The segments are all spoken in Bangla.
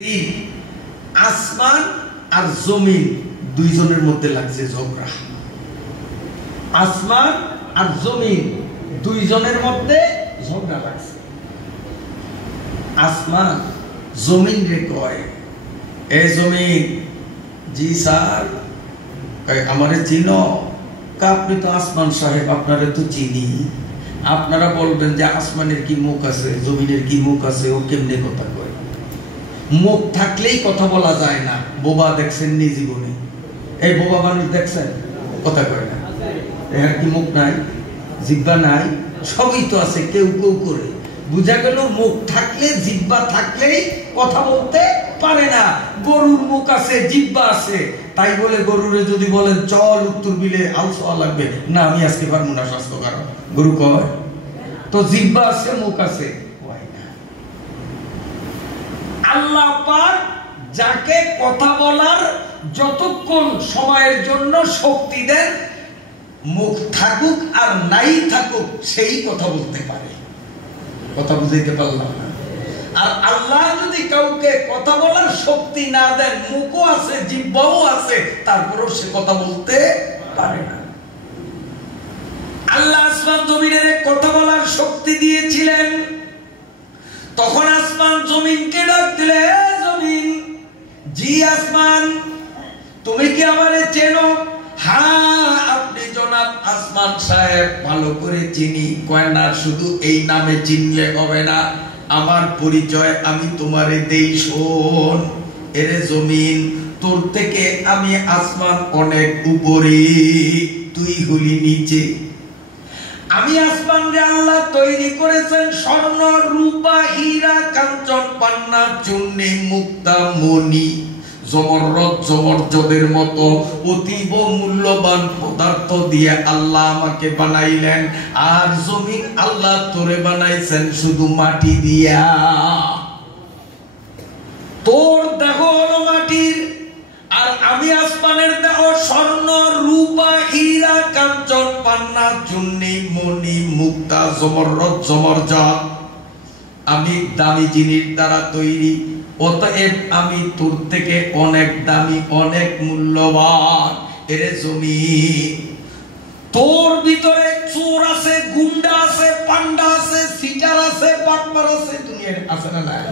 তিন, আসমান আর জমিন দুইজনের মধ্যে লাগছে ঝগড়া। আসমান আর জমিন দুইজনের মধ্যে ঝগড়া লাগছে। আসমান জমিন রে কয়, এ জমিন, জি স্যার। আমারে চিনো? আপনি তো আসমান সাহেব, আপনারে তো চিনি। আপনারা বলবেন যে আসমানের কি মুখ আছে, জমিনের কি মুখ আছে, ও কেমনে কথা কয়? মুখ থাকলেই কথা বলা যায় না। বোবা দেখছেন নি জীবনে? এই বোবা মানুষ দেখছেন? কথা কয় না। এর কি মুখ নাই, জিহ্বা নাই? সবই তো আছে, কেউ কেউ করে। বুঝা গেল মুখ থাকলে, জিহ্বা থাকলেই কথা বলতে পারে না। গরুর মুখ আছে, জিহ্বা আছে, তাই বলে গরুরে যদি বলেন চল উত্তর বিলে আলসোয়া লাগবে, না আমি আজকে পারবো না, স্বাস্থ্য কারণ। গরু কয় তো জিহ্বা আছে, মুখ আছে। আল্লাহ পাক যাকে কথা বলার যতক্ষণ সময়ের জন্য শক্তি দেন, মুখ থাকুক আর নাই থাকুক, সেই কথা বলতে পারে। কথা বুঝাইতে পারলাম না? আর আল্লাহ যদি কাউকে কথা বলার শক্তি না দেন, মুখও আছে, জিহ্বাও আছে, তারপরেও সে কথা বলতে পারে না। আল্লাহ আসমান জমিনের কথা বলার শক্তি দিয়েছিলেন। তখন আসমান জমিনকে ডাক দিলে, জমিন, জি আসমান, তুমি কি আমারে চেনো? হ্যাঁ, আপনি জনাব আসমান সাহেব, ভালো করে চিনি। কয় না, শুধু এই নামে চিনলে হবে না, আমার পরিচয় আমি তোমারে দেই, শোন। এরে জমিন, তোর থেকে আমি আসমান অনেক উপরে, তুই হলি নিচে। আমি আসমান রে আল্লাহ তৈরি করেছেন স্বর্ণ, রূপা, হীরা, কাঞ্চন, পান্না, চুন্নি, মুক্তা, মণি, জমররদ, জমরজদের মতো অতীব মূল্যবান পদার্থ দিয়ে আল্লাহ আমাকে বানাইলেন। আর জমিন আল্লাহ তোরে বানাইছেন শুধু মাটি দিয়া। তোর দেহ হলো মাটির, আর আমি আসমানের দেহ স্বর্ণ, রূপা, হীরা, কাঞ্চন, পান্না, চুন্নি, মণি, মুক্তা, জমররদ, জমরজদ। আমি দামি জিনিস দ্বারা তৈরি, অতএব আমি তোর থেকে অনেক দামি, অনেক মূল্যবান। এরে জমিন, তোর ভিতরে চোর আছে, গুন্ডা আছে, পান্ডা আছে, সিটার আছে, বাটপার আছে, দুনিয়ার আছে না নাই?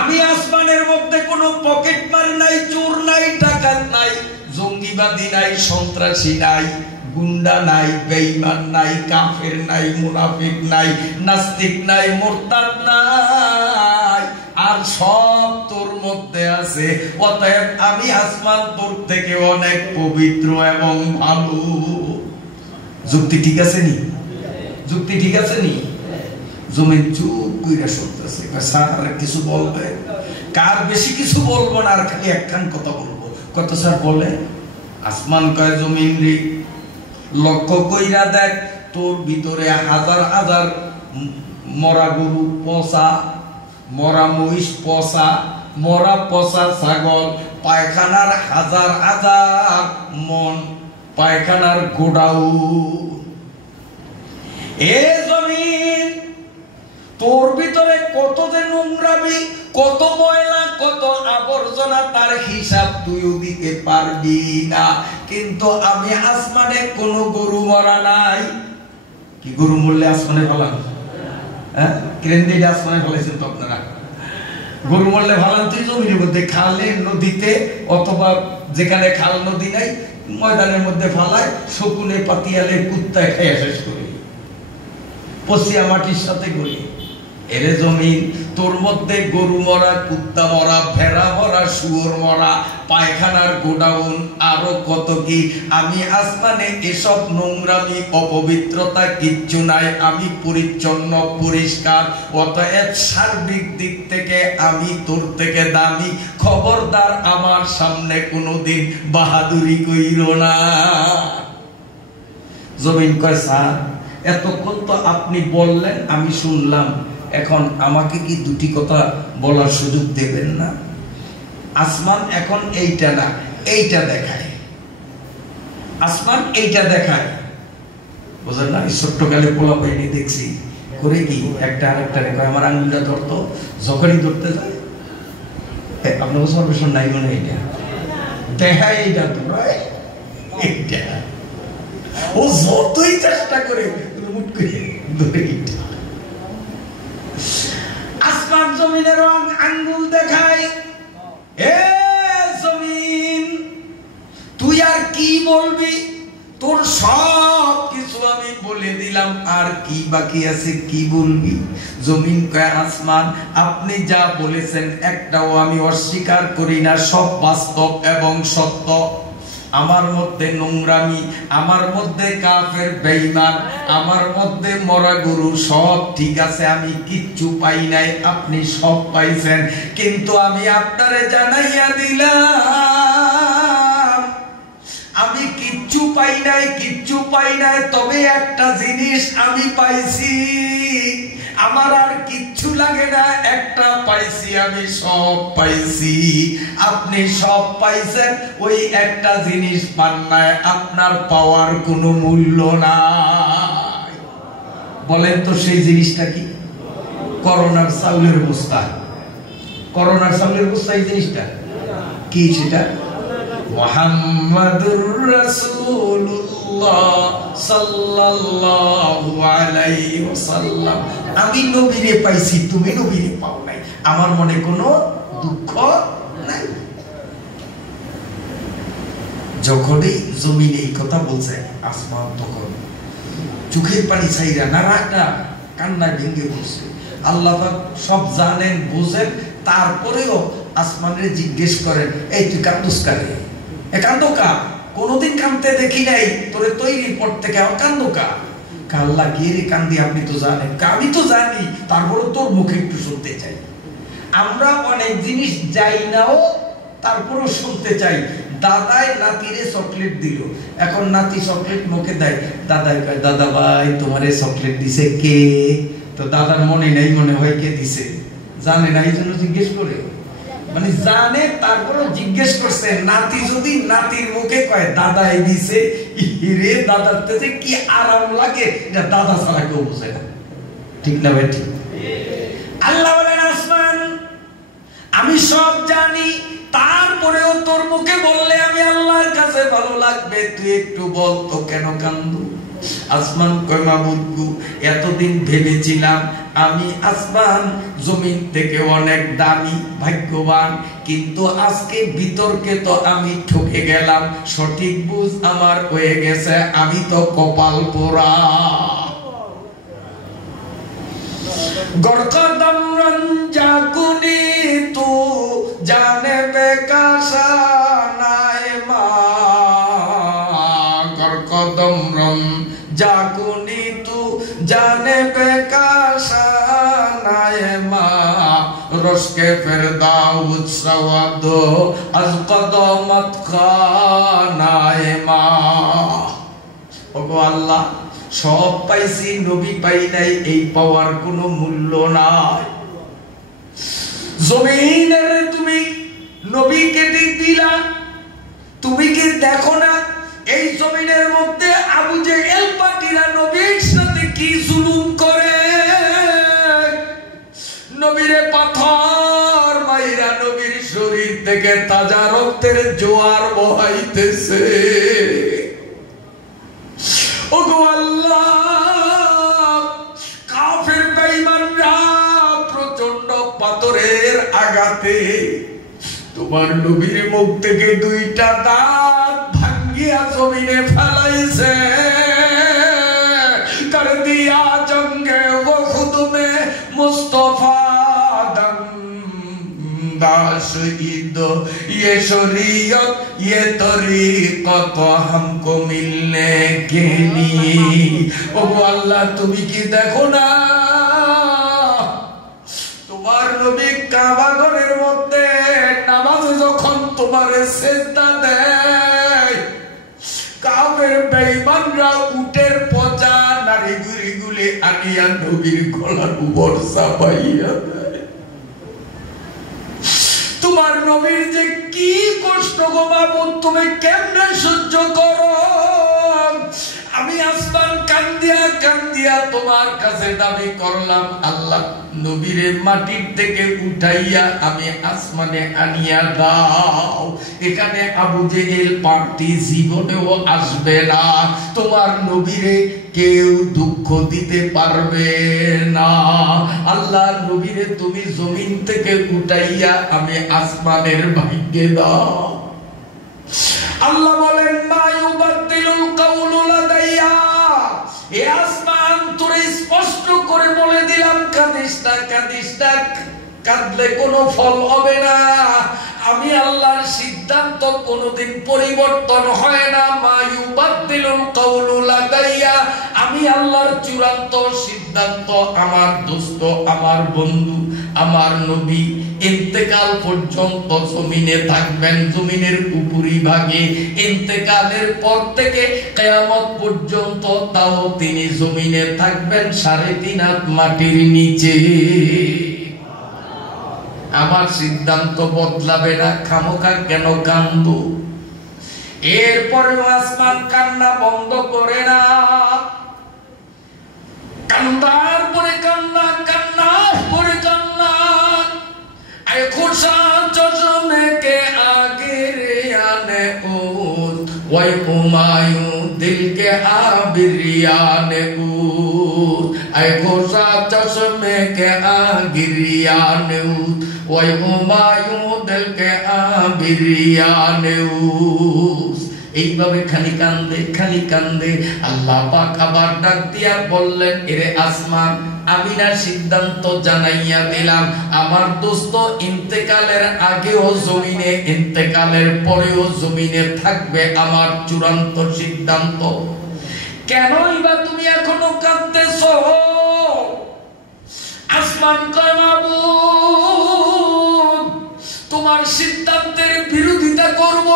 আমি আসমানের মধ্যে কোনো পকেটমার নাই, চোর নাই, ডাকাত নাই, জঙ্গিবাদী নাই, সন্ত্রাসী নাই, গুন্ডা নাই, বেঈমান নাই, কাফের নাই, মুনাফিক নাই, নাস্তিক নাই, মুরতাদ নাই, আর সব তোর মধ্যে আছে। অতএব আমি আসমান তোর থেকে অনেক পবিত্র এবং ভালো। যুক্তি ঠিক আছে নি? যুক্তি ঠিক আছে নি? জমিন চুপ কইরা শুনতেছে। স্যার আর কিছু বলবে? কার বেশি কিছু বলবো না, আর খালি একখান কথা বলবো। কত স্যার বলে? আসমান কয়, জমিন রে, লক্ষ্য কইরা দেখ, তোর ভিতরে হাজার হাজার মরা গরু পচা, মরা মহিষ পচা, মরা পচা ছাগল, পায়খানার হাজার হাজার মন, পায়খানার গোডাউ। এ জমিন, তোর ভিতরে কত যে নোংরামি, কত ময়লা, কত আবর্জনা, তার হিসাব তুইও দিতে পারবি না। কিন্তু আমি আসমানে কোন গরু মরা নাই। কি গরু মরলে আসমানে ফেলান? হ্যাঁ, ক্রেন দিয়ে আসমানে ফেলাইছেন তো আপনারা? গরু মরলে ফেলান তুই জমির মধ্যে, খালে, নদীতে, অথবা যেখানে খাল নদী নাই, ময়দানের মধ্যে ফেলায়, শকুনে, পাতিয়ালে, কুত্তায় খাইয়া শেষ করি, পচিয়া মাটির সাথে গলি। এরে জমিন, তোর মধ্যে গরু মরা, কুত্তা মরা, ভেড়া মরা, শুয়োর মরা, পায়খানার গোডাউন, আরো কত কি। আমি আসমানে এসব নোংরামি, অপবিত্রতা কিচ্ছু নাই। আমি পরিচ্ছন্ন, পরিষ্কার। অতএব সার্বিক দিক থেকে আমি তোর থেকে দামি। খবরদার আমার সামনে কোনোদিন বাহাদুরি কইরো না। জমিন কয়, স্যার এতক্ষণ তো আপনি বললেন, আমি শুনলাম, এখন আমাকে কি দুটি কথা বলার সুযোগ দেবেন না? আসমান এখন এইটা না, এইটা দেখায়। আসমান এইটা দেখায়, বুঝলেন না? ছোট্টকালে পোলা পাইনি দেখছি করে কি, একটা আরেকটা রেখে আমার আঙুলটা ধরতো, যখনই ধরতে যায় আপনার সর্বেশন নাই মনে এটা দেখা এইটা তোমরা এইটা ও যতই চেষ্টা করে মুট করে ধরে এইটা আসমান জমিনের আঙ্গুল দেখায় এ জমিন তুই আর কি বলবি তোর সব কিছু আমি বলে দিলাম আর কি বাকি আছে কি বলবি জমিন কয় আসমান আপনি যা বলেছেন একটাও আমি অস্বীকার করি না সব বাস্তব এবং সত্য আমার মধ্যে নোংরামি আমার মধ্যে কাফের বেঈমান আমার মধ্যে মরা গরু সব ঠিক আছে আমি কিচ্ছু পাই নাই আপনি সব পাইছেন কিন্তু আমি আপনারে জানাইয়া দিলাম আমি কিচ্ছু পাই নাই তবে একটা জিনিস আমি পাইছি আমার আর কিচ্ছু লাগে না একটা পাইছি আমি সব পাইছি আপনি সব পাইছেন ওই একটা জিনিস পান নাই আপনার পাওয়ার কোনো মূল্য নাই বলেন তো সেই জিনিসটা কি করোনার চাউলের বস্তা এই জিনিসটা কি সেটা মুহাম্মাদুর রাসূলুল্লাহ সাল্লাল্লাহু আলাইহি ওয়াসাল্লাম আমি নবীরে পাইছি তুমি নবীরে পাও নাই আমার মনে কোনো দুঃখ নাই যখনই জমিন এই কথা বলছে আসমান তখন চোখের পানি ছাইরা নারাটা কান্নায় ভেঙে পড়ছে আল্লাহ পাক সব জানেন বুঝেন তারপরেও আসমানের জিজ্ঞেস করেন এই তুই কান্দুস কারে কান্দোকা কোনদিন কান্দতে দেখি নাই তোরে তৈরির পর থেকে কান্দোকা কাল্লা গিয়ে কান্দি আপনি তো জানেন আমি তো জানি তারপরে তোর মুখে একটু শুনতে চাই আমরা অনেক জিনিস যাই নাও তারপরও শুনতে চাই দাদায় নাতিরে চকলেট দিল এখন নাতি চকলেট মুখে দেয় দাদাই কয় দাদা ভাই তোমারে চকলেট দিছে কে তো দাদার মনে নেই মনে হয় কে দিছে জানে না এই জন্য জিজ্ঞেস করে মানে জানে তারপরও জিজ্ঞেস করছে নাতি যদি নাতির মুখে কয় দাদাই দিছে রে দাদার থেকে কি আরাম লাগে এটা দাদা ছাড়া কেউ বোঝে না ঠিক না ভাই ঠিক আল্লাহ বলেন আসমান আমি সব জানি তারপরেও তোর মুখে বললে আমি আল্লাহর কাছে ভালো লাগবে তুই একটু বল তো কেন কান্দু আসমান কয় মাবুদ গো এতদিন ভেবেছিলাম আমি আসমান জমিন থেকে অনেক দামি ভাগ্যবান কিন্তু আজকে বিতর্কে তো আমি ঠকে গেলাম সঠিক বুঝ আমার হয়ে গেছে আমি তো কপাল পোড়া গড়কদম রঞ্জা কুনি তু জানে বেকাশা নাই মা গড়কদম রঞ্জা কুনি তু জানে বেকাশা নাই মা রসকে ফেরদাউস সওয়াদ আজ কদমত খানায় মা ওগো আল্লাহ সব পাইছি নবী পাই নাই এই পাওয়ার কোনো মূল্য নাই জমিনের তুমি নবীকে দিলা তুমি কি দেখো না এই জমিনের মধ্যে আবু জেহেল পার্টিরা নবীর সাথে কি জুলুম করে নবীরে পাথর মাইরা নবীর শরীর থেকে তাজা রক্তের জোয়ার বহাইতেছে ওগো আল্লাহ কাফের বেঈমানরা প্রচন্ড পাথরের আঘাতে তোমার নবীর মুখ থেকে দুইটা দাঁত ভাঙ্গিয়া জমিনে ফেলাইছে কর দিয়া জঙ্গে ও খুদমে মুস্তাফা शहीद ये शरीयत ये तरीक़त हमको मिलने के लिए ओ अल्लाह তুমি কি দেখো না তোমার নবী কাবা ঘরের মধ্যে নামাজে যখন তোমারে সিজদা দেয় কাফের বেঈমানরা উটের পচা নারী গুলি আনিয়া নবীর গলার উপর চাপাইয়া তোমার নবীর যে কি কষ্ট গো মাবুদ তুমি কেমনে সহ্য করো আমি আসমান কান্দিয়া কান্দিয়া তোমার কাছে দাবি করলাম, আল্লাহ নবীরে মাটির থেকে উঠাইয়া আমি আসমানে আনিয়া দাও। এখানে আবু জেহেল পার্টি জীবনেও আসবে না, তোমার নবীরে কেউ দুঃখ দিতে পারবে না। আল্লাহ নবীরে তুমি জমিন থেকে উঠাইয়া আমি আসমানের ভাগ্যে দাও। আল্লাহ বলেন, মা ইউবাদদিলুল কাউলু লাদাইয়া, এ আসমান তোরে স্পষ্ট করে বলে দিলাম, কাঁদিস না, কাঁদিস না, কাঁদলে কোনো ফল হবে না। আমি আল্লাহর সিদ্ধান্ত কোনোদিন পরিবর্তন হয় না। মা ইউবাদদিলুল কাউলু লাদাইয়া, আমি আল্লাহর চূড়ান্ত সিদ্ধান্ত। আমার দোস্ত, আমার বন্ধু, আমার নবী ইন্তেকাল পর্যন্ত জমিনে থাকবেন, জমিনের উপরি ভাগে। ইন্তেকালের পর থেকে কিয়ামত পর্যন্ত তাও তিনি জমিনে থাকবেন 3.5 হাত মাটির নিচে। আমার সিদ্ধান্ত বদলাবে না, খামোখা কেন কান্দো? এরপরে আসমান কান্না বন্ধ করে না, কান্দার পরে কান্না, কান্নার পরে কান্না। আয় খুশা চশমে কে আগির আনে উদ, ওয়াই হুমায়ু দিল কে আবিরিয়ানে উদ। আয় খুশা চশমে কে আগিরিয়ানে উদ, ওয়াই হুমায়ু দিল কে আবিরিয়ানে উদ। এইভাবে খালি কান্দে, খালি কান্দে। আল্লাহ পাক আবার ডাক দিয়া বললেন, এরে আসমান, আমি না সিদ্ধান্ত জানাইয়া দিলাম, আমার দোস্ত ইন্তেকালের আগেও জমিনে, ইন্তেকালের পরেও জমিনে থাকবে, আমার চূড়ান্ত সিদ্ধান্ত। কেনই বা তুমি এখনো কাঁদতেছো? আসমান কয়, মাবুদ, তোমার সিদ্ধান্তের বিরোধিতা করব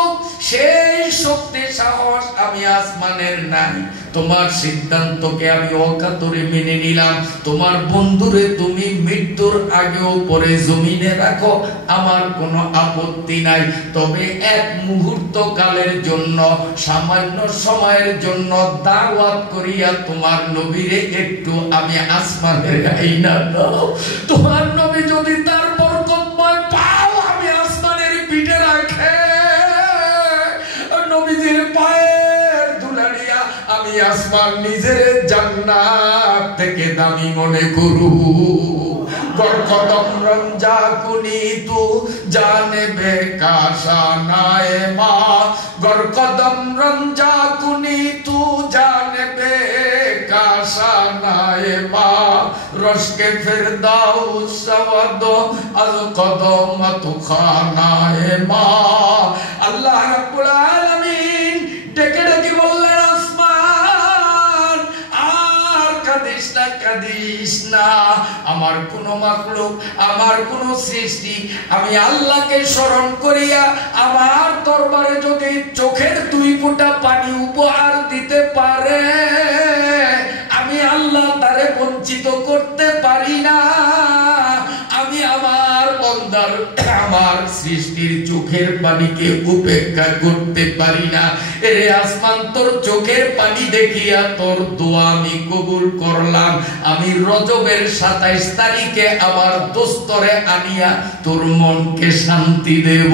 সেই শক্তি সাহস আমি আসমানের নাই। তোমার সিদ্ধান্তকে আমি অকাতরে মেনে নিলাম। তোমার বন্ধুরে তুমি মৃত্যুর আগেও পরে জমিনে রাখো, আমার কোনো আপত্তি নাই। তবে এক মুহূর্ত কালের জন্য, সামান্য সময়ের জন্য দাওয়াত করিয়া তোমার নবীরে একটু আমি আসমানের আইনা দাও। তোমার নবী যদি তার বরকতময় পাও আমি আসমানের পিঠে রাখে, নবীজির পায়ের ধুলাড়িয়া আমি আসমান নিজের জান্নাত থেকে দামি মনে করু। গরকদম রঞ্জা কুনি তু জানবে কাশানায়ে মা, গরকদম রঞ্জা কুনি তু জানবে কাশানায়ে মা, রশকে ফিরদাউস সওয়াদ আল কদমত খানায়ে মা। আল্লাহ রাব্বুল আলামিন ডেকে ডেকে বললেন, আসমান আর কাঁদিস না, কাঁদিস না। আমার কোন মাখলুক, আমার কোন সৃষ্টি আমি আল্লাহকে স্মরণ করিয়া আমার দরবারে যদি চোখের 2 ফোঁটা পানি উপহার দিতে পারে, আমি আল্লাহ তারে বঞ্চিত করতে পারি না। আমি আমার বান্দার, আমার সৃষ্টির চোখের পানিকে উপেক্ষা করতে পারি না। এরে আসমান, তোর চোখের পানি দেখিয়া তোর দোয়া আমি কবুল করলাম। আমি রজবের 27 তারিখে আমার দোস্তরে আনিয়া তোর মনকে শান্তি দেব।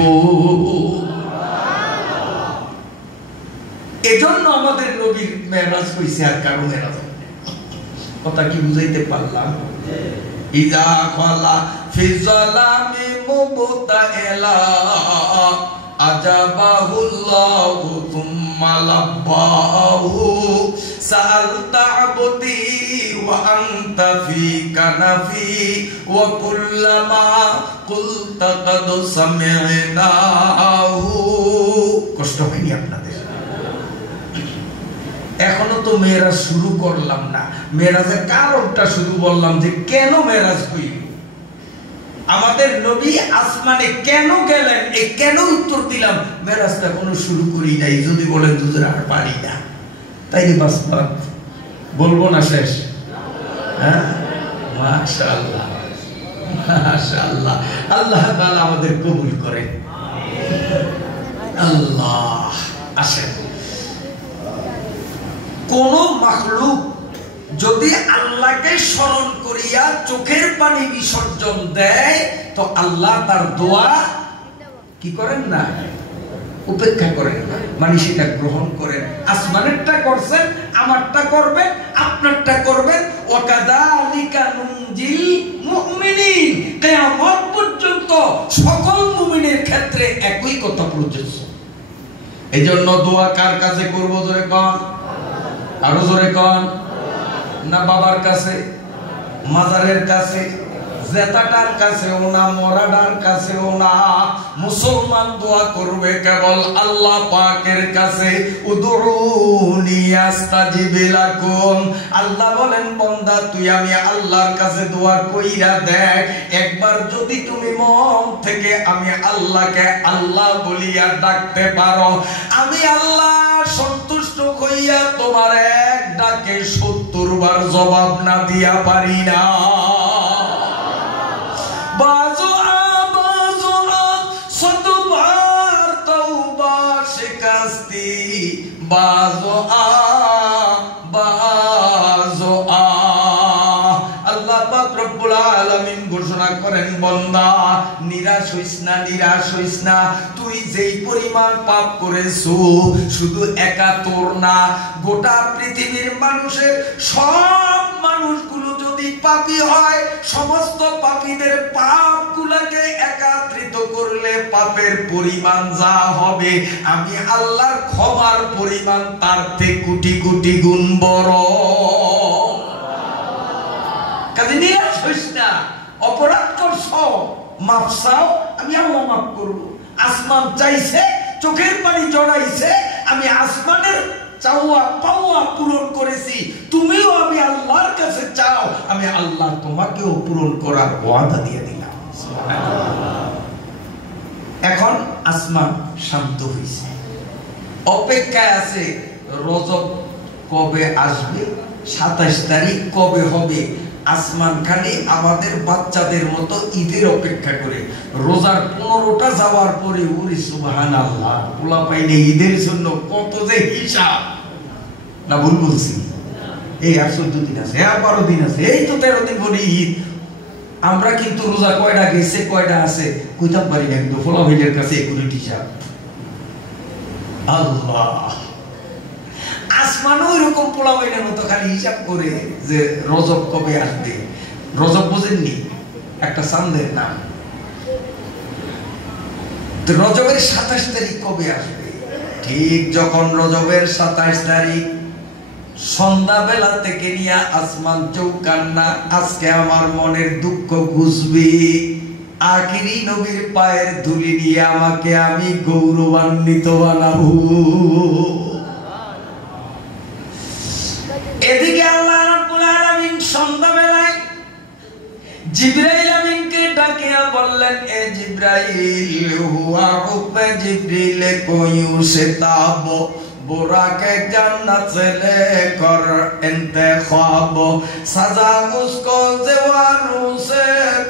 এজন্য আমাদের নবীর মেরাজ হইছে, আর কারো মেরাজ কথা কি বুঝাইতে পারলাম? ইদা খালা ফি যালামি মুবতাইলা আজাবাহুল্লাহু তুম্মা লাব্বাহু সালতা আবদি ওয়া আনতা ফি কানাফি ওয়া কুল্লামা কুলতা কাদ সামি'নাহু। কষ্ট হয়নি আপনাদের? এখনো তো মেরাজ শুরু করলাম না। মেরাজের কারণটা শুধু বললাম যে কেন মেরাজ হইল, আমাদের নবী আসমানে কেন গেলেন, এই কেন উত্তর দিলাম। মেরাজটা কোনো শুরু করি নাই। যদি বলেন হুজুর আর পারি না, তাইলে বাস বলবো না শেষ? হ্যাঁ, মাশাআল্লাহ, মাশাআল্লাহ। আল্লাহ তাআলা আমাদের কবুল করেন। আল্লাহ। আসেন, কোন মাখলুক যদি আল্লাহকে স্মরণ করিয়া চোখের পানি বিসর্জন দেয় তো আল্লাহ তার দোয়া কি করেন না, উপেক্ষা করেন না, মানে সেটা গ্রহণ করেন। আসমানেরটা করছেন, আমারটা করবেন, আপনারটা করবেন। ওয়াকাযালিকা নুনজিল মুমিনিন, কিয়ামত পর্যন্ত সকল মুমিনের ক্ষেত্রে একই কথা প্রযোজ্য। এইজন্য দোয়া কার কাছে করব? জোরে কোন, আরো জোরে কোন। না বাবার কাছে, মাজারের কাছে, জেতাটার কাছেও না, মরাডার কাছেও না। মুসলমান দোয়া করবে কেবল আল্লাহ পাকের কাছে। উদউনি আস্তাজিব লাকুম। আল্লাহ বলেন বান্দা তুই আমি আল্লাহর কাছে দোয়া কইরা দেখ, একবার যদি তুমি মন থেকে আমি আল্লাহকে আল্লাহ বলিয়া ডাকতে পারো, আমি আল্লাহ সন্তুষ্ট হইয়া তোমার এক ডাকে 70 বার জবাব না দিয়া পারি না। আল্লাহ পাক রব্বুল আলামিন ঘোষণা করেন বান্দা নিরাশ হইস না, নিরাশ হইস না। তুই যেই পরিমাণ পাপ করেছো শুধু একা তোর না, গোটা পৃথিবীর মানুষের সব মানুষগুলো যদি পাপী হয়, সমস্ত পাপীদের পাপগুলোকে একত্রিত করলে পাপের পরিমাণ যা হবে আমি আল্লাহর ক্ষমার পরিমাণ তার থেকে কোটি কোটি গুণ বড়। কাজে নিরাশ হইস না। অপরাধ করছো, মাফ চাও, আমি আল্লাহ মাফ করব। আসমান চাইছে, চোখের পানি জড়াইছে, আমি আসমানের চাওয়া পাওয়া পূরণ করেছি। তুমিও আমি আল্লাহর কাছে চাও, আমি আল্লাহ তোমাকেও পূরণ করার ওয়াদা দিয়ে দিলাম। এখন আসমান শান্ত হয়েছে, অপেক্ষায় আছে রজব কবে আসবে, 27 তারিখ কবে হবে। আসমান খালি আমাদের বাচ্চাদের মতো ঈদের অপেক্ষা করে। রোজার 15টা যাওয়ার পরে ওরে সুবহানাল্লাহ, পোলা পাইলে ঈদের জন্য কত যে হিসাব। না ভুল বলছি? এই আর 14 দিন আছে, আর 12 দিন আছে, এই তো 13 দিন পরে ঈদ। আমরা কিন্তু রোজা কয়টা গেছে কয়টা আছে কইতাম পারি না, কিন্তু পোলা ভাইদের কাছে একুরেট হিসাব। আল্লাহ, আসমানও এরকম পোলা ভাইদের মতো খালি হিসাব করে যে রজব কবে আসবে। রজব বোঝেননি? একটা চাঁদের নাম। রজবের 27 তারিখ কবে আসবে? ঠিক যখন রজবের 27 তারিখ সন্ধ্যাবেলা থেকে নিয়ে আসমান চৌকান্না, আজকে আমার মনের দুঃখ ঘুষবে, আখিরি নবীর পায়ের ধুলি নিয়ে আমাকে আমি গৌরবান্বিত বানাবো। এদিকে আল্লাহ রাব্বুল আলামিন সন্ধ্যাবেলায় জিবরাইল আমিনকে ডাকিয়া বললেন, এ জিবরাইল, হুয়া হুকমে জিবরিল কোয়ু সে তাব बुराके जन्नत से लेकर इंतखाब सजा उसको ज़वारों से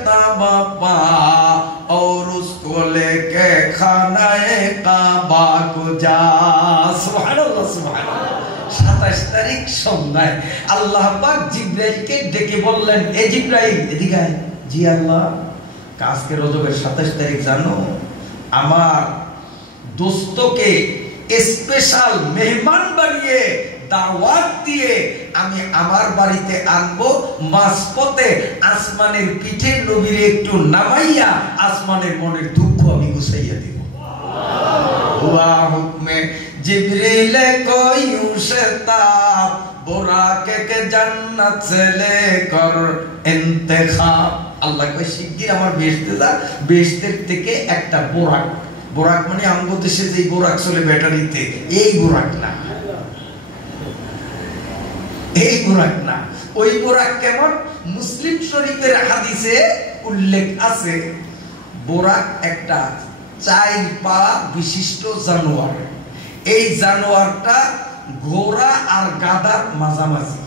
तबपा और उसको लेके खानाए काबा को जा। सुभानअल्लाह, सुभानअल्लाह। 27 তারিখ সন্ধ্যায় আল্লাহ পাক জিবরাইলকে ডেকে বললেন, এ জিবরাইল এদিকে আয়। জি আল্লাহ। আজকে রজবের 27 তারিখ জানো, আমার দোস্তকে স্পেশাল মেহমান বানিয়ে দাওয়াত দিয়ে আমি আমার বাড়িতে আনবো। মাঝপথে আসমানের পিঠে নবীর একটু নামাইয়া আসমানের মনের দুঃখ আমি গুছাইয়া দিব। হুয়া হুকমে জিবরিল কোই উশতাব বুরাকে কে জান্নাত সে লেকর ইন্তেখাব। আল্লাহ কই শিগগির আমার বেহেশতে যা, বেহেশতের থেকে একটা বোরাক, বোরাক মানে আমগো দেশে যে বোরাক চলে ব্যাটারিতে, এই বোরাক না, এই বোরাক না। ওই বোরাক কেমন? মুসলিম শরীফের হাদিসে উল্লেখ আছে, বোরাক একটা 4 পা বিশিষ্ট জানোয়ার। এই জানোয়ারটা ঘোড়া আর গাধার মাঝামাঝি।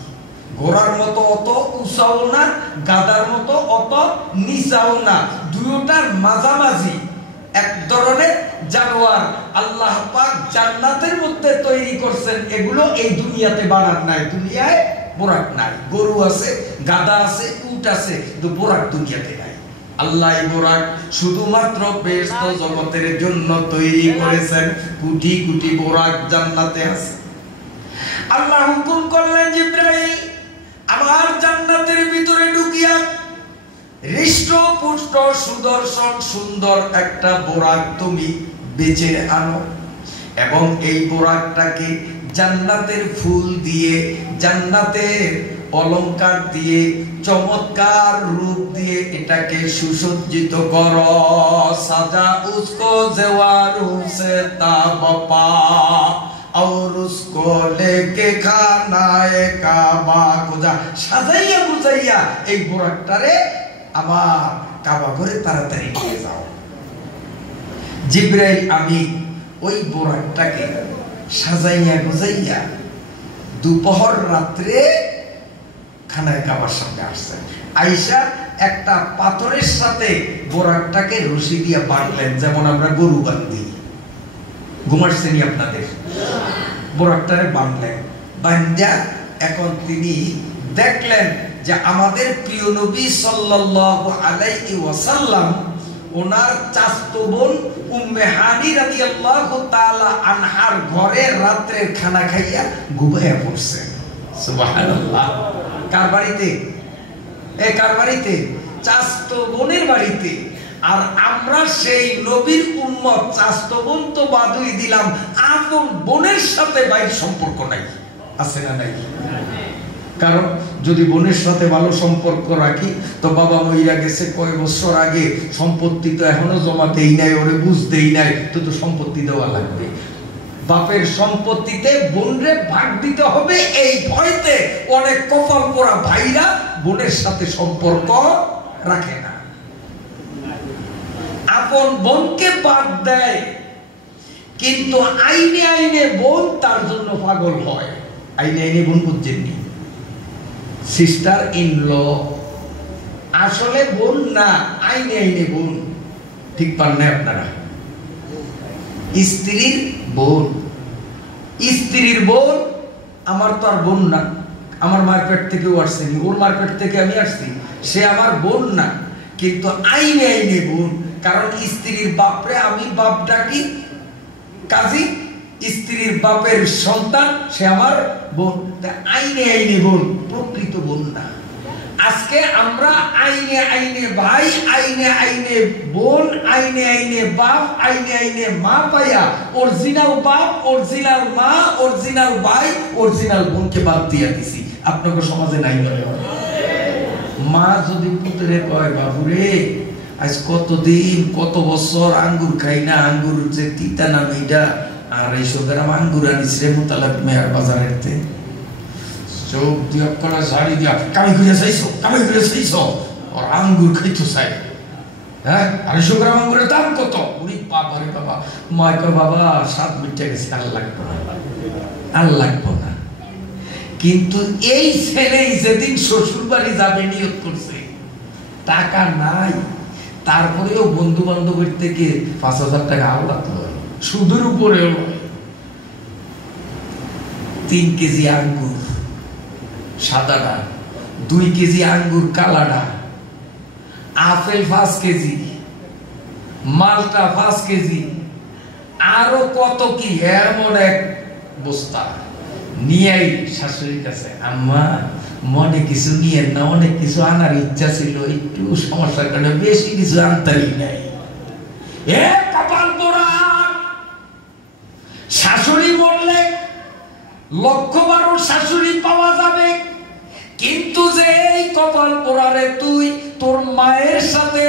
ঘোড়ার মতো অত উঁচাও না, গাধার মতো অত নিচাও না, দুটোটার মাঝামাঝি। এক ধরনের জানোয়ার আল্লাহ পাক জান্নাতের মধ্যে তৈরি করছেন, এগুলো এই দুনিয়াতে বানান নাই। দুনিয়ায় বোরাক নাই, গরু আছে, গাধা আছে, উট আছে, কিন্তু বোরাক দুনিয়াতে নাই। আল্লাহ বোরাক শুধুমাত্র বেহেশত জগতের জন্য তৈরি করেছেন। কোটি কোটি বোরাক জান্নাতে আছে। আল্লাহ হুকুম করলেন, জিবরাইল আমার জান্নাতের ভিতরে ঢুকিয়া হৃষ্টপুষ্ট সুদর্শন সুন্দর একটা বোরাক তুমি বেচে আনো, এবং এই বোরাকটাকে জান্নাতের ফুল দিয়ে, জান্নাতের অলংকার দিয়ে, চমৎকার রূপ দিয়ে এটাকে সুসজ্জিত করো। সাজা উসকো জেওয়ারু সে তাবপা और उसको लेके खानाए काबा को जा। সাজাইয়া বুঝাইয়া এই বোরাকটারে আমার কাবা ঘরে তাড়াতাড়ি নিয়ে যাও। জিবরাইল আমি ওই বোরাকটাকে সাজাইয়া বুঝাইয়া দুপুর রাত্রে খানায় কাবার সামনে আসছেন। আয়েশা একটা পাথরের সাথে বোরাকটাকে রশি দিয়ে বাঁধলেন, যেমন আমরা গরু বাঁধি। ঘুমাচ্ছেনি আপনাদের? বোরাকটারে বাঁধলেন, বাঁধা এখন তিনি দেখলেন যে আমাদের প্রিয় নবী সাল্লাল্লাহু আলাইহি ওয়াসাল্লাম ওনার চাচাতো বোন উম্মে হানি রাদিয়াল্লাহু তাআলা আনহার ঘরে রাত্রের খানা খাইয়া ঘুমাইয়া পড়ছেন। সুবহানাল্লাহ। কার বাড়িতে? কার বাড়িতে? চাচাতো বোনের বাড়িতে। আর আমরা সেই নবীর উম্মত, চাচাতো বোন তো বাদই দিলাম, আপন বোনের সাথে বাইর সম্পর্ক নাই, আছে না নাই? কারণ যদি বোনের সাথে ভালো সম্পর্ক রাখি তো বাবা মইরা গেছে কয় বছর আগে, সম্পত্তি তো এখনো জমা দেই নাই, ওরে বুঝ দেই নাই, তো তো সম্পত্তি দেওয়া লাগবে। বাপের সম্পত্তিতে বোনরে ভাগ দিতে হবে, এই ভয়তে অনেক কপাল পোড়া ভাইরা বোনের সাথে সম্পর্ক রাখে না, আপন বোনকে বাদ দেয়। কিন্তু আইনে আইনে বোন তার জন্য পাগল হয়। আইনে আইনে বোন বুঝছেননি? সিস্টার ইন ল আসলে বোন না, আইনে আইনে বোন। ঠিক পান না আপনারা? স্ত্রীর বোন, স্ত্রীর বোন আমার তো আর বোন না, আমার মায়ের পেট থেকেও আসছেনি, ওর মায়ের পেট থেকে আমি আসছি, সে আমার বোন না, কিন্তু আইনে আইনে বোন। কারণ স্ত্রীর বাপরে আমি বাপ ডাকি, কাজী স্ত্রীর বাপের সন্তান সে আমার বোন। আইনে আইনে বোন, প্রকৃত বোন না। আজকে আমরা আইনে আইনে ভাই, আইনে আইনে বোন, আইনে আইনে বাপ, আইনে আইনে মা পাইয়া অরিজিনাল বাপ, অরিজিনাল মা, অরিজিনাল ভাই, অরিজিনাল বোনকে বাদ দিয়া দিছি। আপনাকে সমাজে নাই বলে? মা যদি পুত্রে কয় বাবুরে আজ কতদিন কত বছর আঙ্গুর খাই না, আঙ্গুর যে তিতা নাম এইটা, আর এই গ্রাম আঙ্গুর আনিস রে মোতালাব মেয়ার বাজারের তে চোখ দিয়া কলা শাড়ি দিয়া কামি ঘুরে চাইছো, কামি ঘুরে চাইছো, আর আঙ্গুর খাইতো চাই। হ্যাঁ, 250 গ্রাম আঙ্গুরের দাম কত? উনি বাবা রে বাবা। মা কয় বাবা 7 মিনিটে গেছে, আর লাগবো না, আর লাগবো না। কিন্তু এই ছেলেই যেদিন শ্বশুর বাড়ি যাবে নিয়ত করছে, টাকা নাই, তারপরেও বন্ধু বান্ধবের থেকে 5000 টাকা আওলাদ লয়, সুদের উপরে 3 কেজি আঙ্গুর সাদাটা, 2 কেজি আঙ্গুর কালাটা, আপেল 5 কেজি, মালটা 5 কেজি, আরো কত কি এমন এক বস্তা নিয়েই শাশুড়ির কাছে, আম্মা মনে কিছু নিয়ে না, অনেক কিছু আনার ইচ্ছা ছিল, একটু সমস্যার কারণে বেশি কিছু আনতারি নাই। এ কপাল পোড়া! শাশুড়ি বললে 1,12,000 শাশুড়ি পাওয়া যাবে, কিন্তু যে এই কপাল পোড়ারে তুই তোর মায়ের সাথে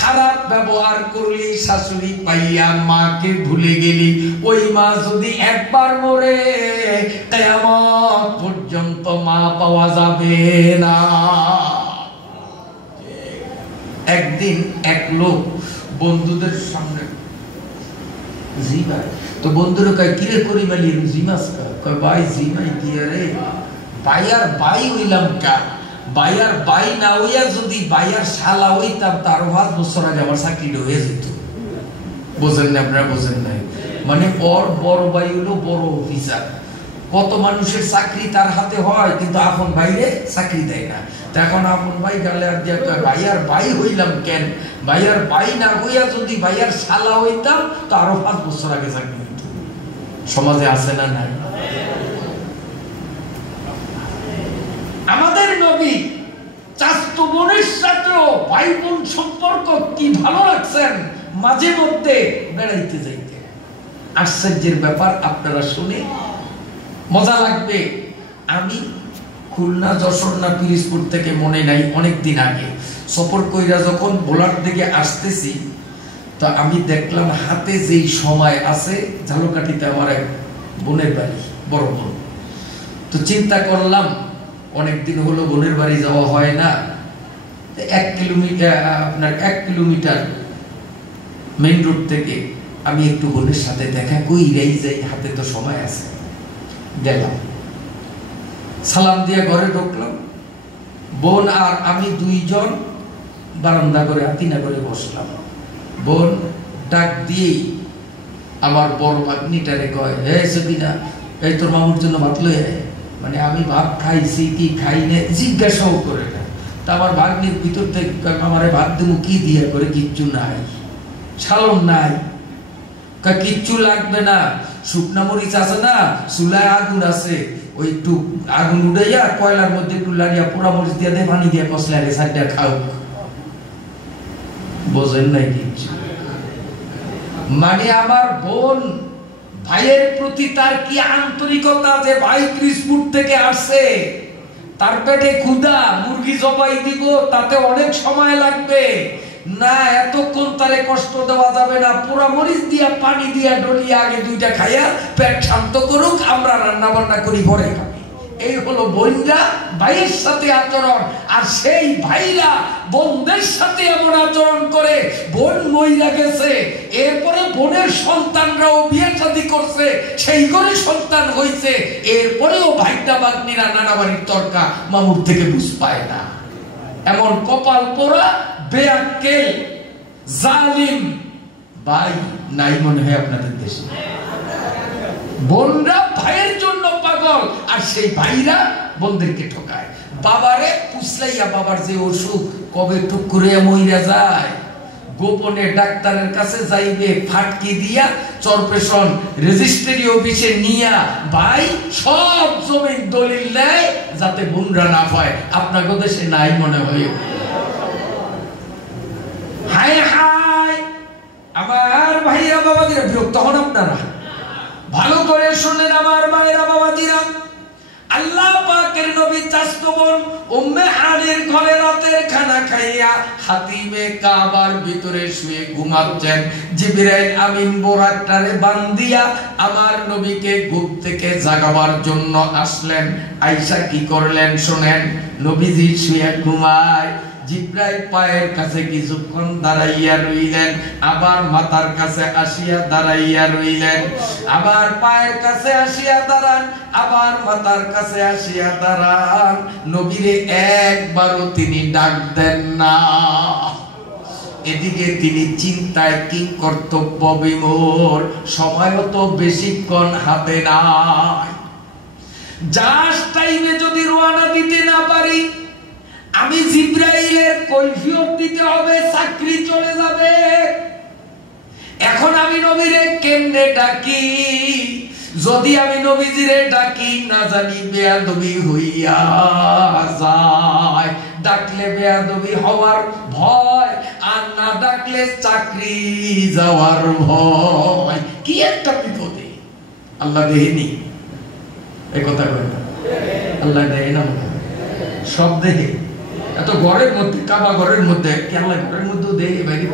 খারাপ ব্যবহার করলি, শাশুড়ি পাইয়া মাকে ভুলে গেলি, ওই মা যদি একবার মরে কিয়ামত পর্যন্ত মা পাওয়া যাবে না। একদিন এক লোক বন্ধুদের সামনে, জি ভাই, তো বন্ধুরা কয় কিরে করি মালি জিমাস, কয় ভাই জিমাই দিয়ে রে, বাইয়ার বাই হইলাম কা, বাইয়ার বাই না হইয়া যদি বাইয়ার শালা হইতাম তার 5 বছর আগে আমার চাকরিটা হয়ে যেত। বোঝেন না আপনারা? বোঝেন নাই মানে ওর বড় ভাই হলো বড় অফিসার। কত মানুষের চাকরি তার হাতে হয়, কিন্তু আপন ভাইরে চাকরি দেয় না। তো এখন আপন ভাই গেলে আর দিয়ে ভাইয়ার ভাই হইলাম কেন? ভাইয়ার ভাই না হইয়া যদি ভাইয়ার শালা হইতাম তো আরো 5 বছর আগে চাকরি হইত। সমাজে আছে না নাই? আমাদের নবী চাচাতো বোনের সাথেও ভাই বোন সম্পর্ক কি ভালো রাখছেন, মাঝে মধ্যে বেড়াইতে যাইতে। আশ্চর্যের ব্যাপার, আপনারা শুনে মজা লাগবে। আমি খুলনা, যশোর না পিরিজপুর থেকে মনে নাই, অনেকদিন আগে সফর কইরা যখন ভোলার দিকে আসতেছি, তা আমি দেখলাম হাতে যেই সময় আছে, ঝালকাঠিতে আমার এক বোনের বাড়ি, বড় বোন। তো চিন্তা করলাম অনেকদিন হলো বোনের বাড়ি যাওয়া হয় না, 1 কিলোমিটার আপনার 1 কিলোমিটার মেইন রোড থেকে আমি একটু বোনের সাথে দেখা কইরাই যাই, হাতে তো সময় আছে। গেলাম, সালাম দিয়ে ঘরে ঢুকলাম। বোন আর আমি 2 জন বারান্দা করে আতিনা করে বসলাম। বোন ডাক দিয়েই আমার বড় ভাগ্নিটারে কয়, হে সবিনা, এই তোর মামুর জন্য ভাত লই আয়। মানে আমি ভাত খাইছি কি খাই না জিজ্ঞাসাও করে না। তা আমার ভাগ্নির ভিতর থেকে আমারে ভাত দেবো কি দিয়ে করে, কিচ্ছু নাই, সালন নাই। কিচ্ছু লাগবে না, শুকনা মরিচ আছে না, চুলায় আগুন আছে, ওই একটু আগুন উড়াইয়া কয়লার মধ্যে একটু লাড়িয়া পোড়া মরিচ দিয়ে দে, পানি দিয়ে কষলা রে সাইডটা খাও। বোঝেন নাই কিচ্ছু। মানে আমার বোন ভাইয়ের প্রতি তার কি আন্তরিকতা, যে ভাই পিরিজপুর থেকে আসছে, তার পেটে ক্ষুধা, মুরগি জবাই দিব, তাতে অনেক সময় লাগবে না, এতক্ষণ তারে কষ্ট দেওয়া যাবে না, পোড়া মরিচ দিয়া পানি দিয়া ডলিয়া আগে 2টা খাইয়া পেট শান্ত করুক, আমরা রান্না বান্না করি পরে খাবি। এই হলো বোনরা ভাইয়ের সাথে আচরণ। আর সেই ভাইরা বোনদের সাথে এমন আচরণ করে, বোন মইরা গেছে, এরপরে বোনের সন্তানরাও বিয়ে শাদী করছে, সেই করে সন্তান হইছে, এরপরেও ভাইটা বাগনিরা নানা বাড়ির তরকা মামুর থেকে বুঝ পায় না। এমন কপাল পোড়া বেআক্কেল জালিম ভাই নাই মনে হয় আপনাদের দেশে। বোনরা ভাইয়ের জন্য পাগল, আর সেই ভাইরা বোনদেরকে ঠকায়। বাবারে পুছলাইয়া বাবার যে অসুখ, কবে টুক করে মইরা যায়, গোপনে ডাক্তারের কাছে যাইবে, ফাটকি দিয়া চরপেশন রেজিস্ট্রি অফিসে নিয়া ভাই সব জমির দলিল নেয় যাতে বোনরা না পায়। আপনার দেশে নাই মনে হয়? হায় হায় আমার ভাইরা বাবাজিরা, বিরক্ত হন আপনারা? ভালো করে শুনেন আমার ভাইরা বাবাজিরা, আল্লাহ পাকের নবী চাচতো বোন উম্মে হানির ঘরে রাতের খানা খাইয়া হাতিমে কাবার ভিতরে শুয়ে ঘুমাচ্ছেন। জিবরাইল আমিন বোরাকটারে বান্ধিয়া আমার নবীকে ঘুম থেকে জাগাবার জন্য আসলেন। আয়েশা কি করলেন শুনেন। নবীজি শুয়ে ঘুমায়, জিবরাইল পায়ের কাছে কিছুক্ষণ দাঁড়াইয়া রইলেন, আবার মাথার কাছে আসিয়া দাঁড়াইয়া রইলেন, আবার পায়ের কাছে আসিয়া দাঁড়ান, আবার মাথার কাছে আসিয়া দাঁড়ান। নবীরে একবারও তিনি ডাক দেন না। এদিকে তিনি চিন্তায় কি কর্তব্য বিমূঢ়, সময়ও তো বেশিক্ষণ হাতে নাই। জাস্ট টাইমে যদি রওনা দিতে না পারি, আমি জিবরাইলের কৈফিয়ত দিতে হবে, চাকরি চলে যাবে। এখন আমি নবীরে কেমনে ডাকি? যদি আমি নবীজিরে ডাকি, না জানি বেয়াদবি হইয়া যায়। ডাকলে বেয়াদবি হওয়ার ভয়, আর না ডাকলে চাকরি যাওয়ার ভয়। কি একটা বিপদে! আল্লাহ দেহেনি এই কথা কয় না? আল্লাহ দেয় না, সব দেহে। এত ঘরের মধ্যে, কাবা ঘরের মধ্যে, আল্লাহ ঘরের মধ্যে দেখে বাইরে,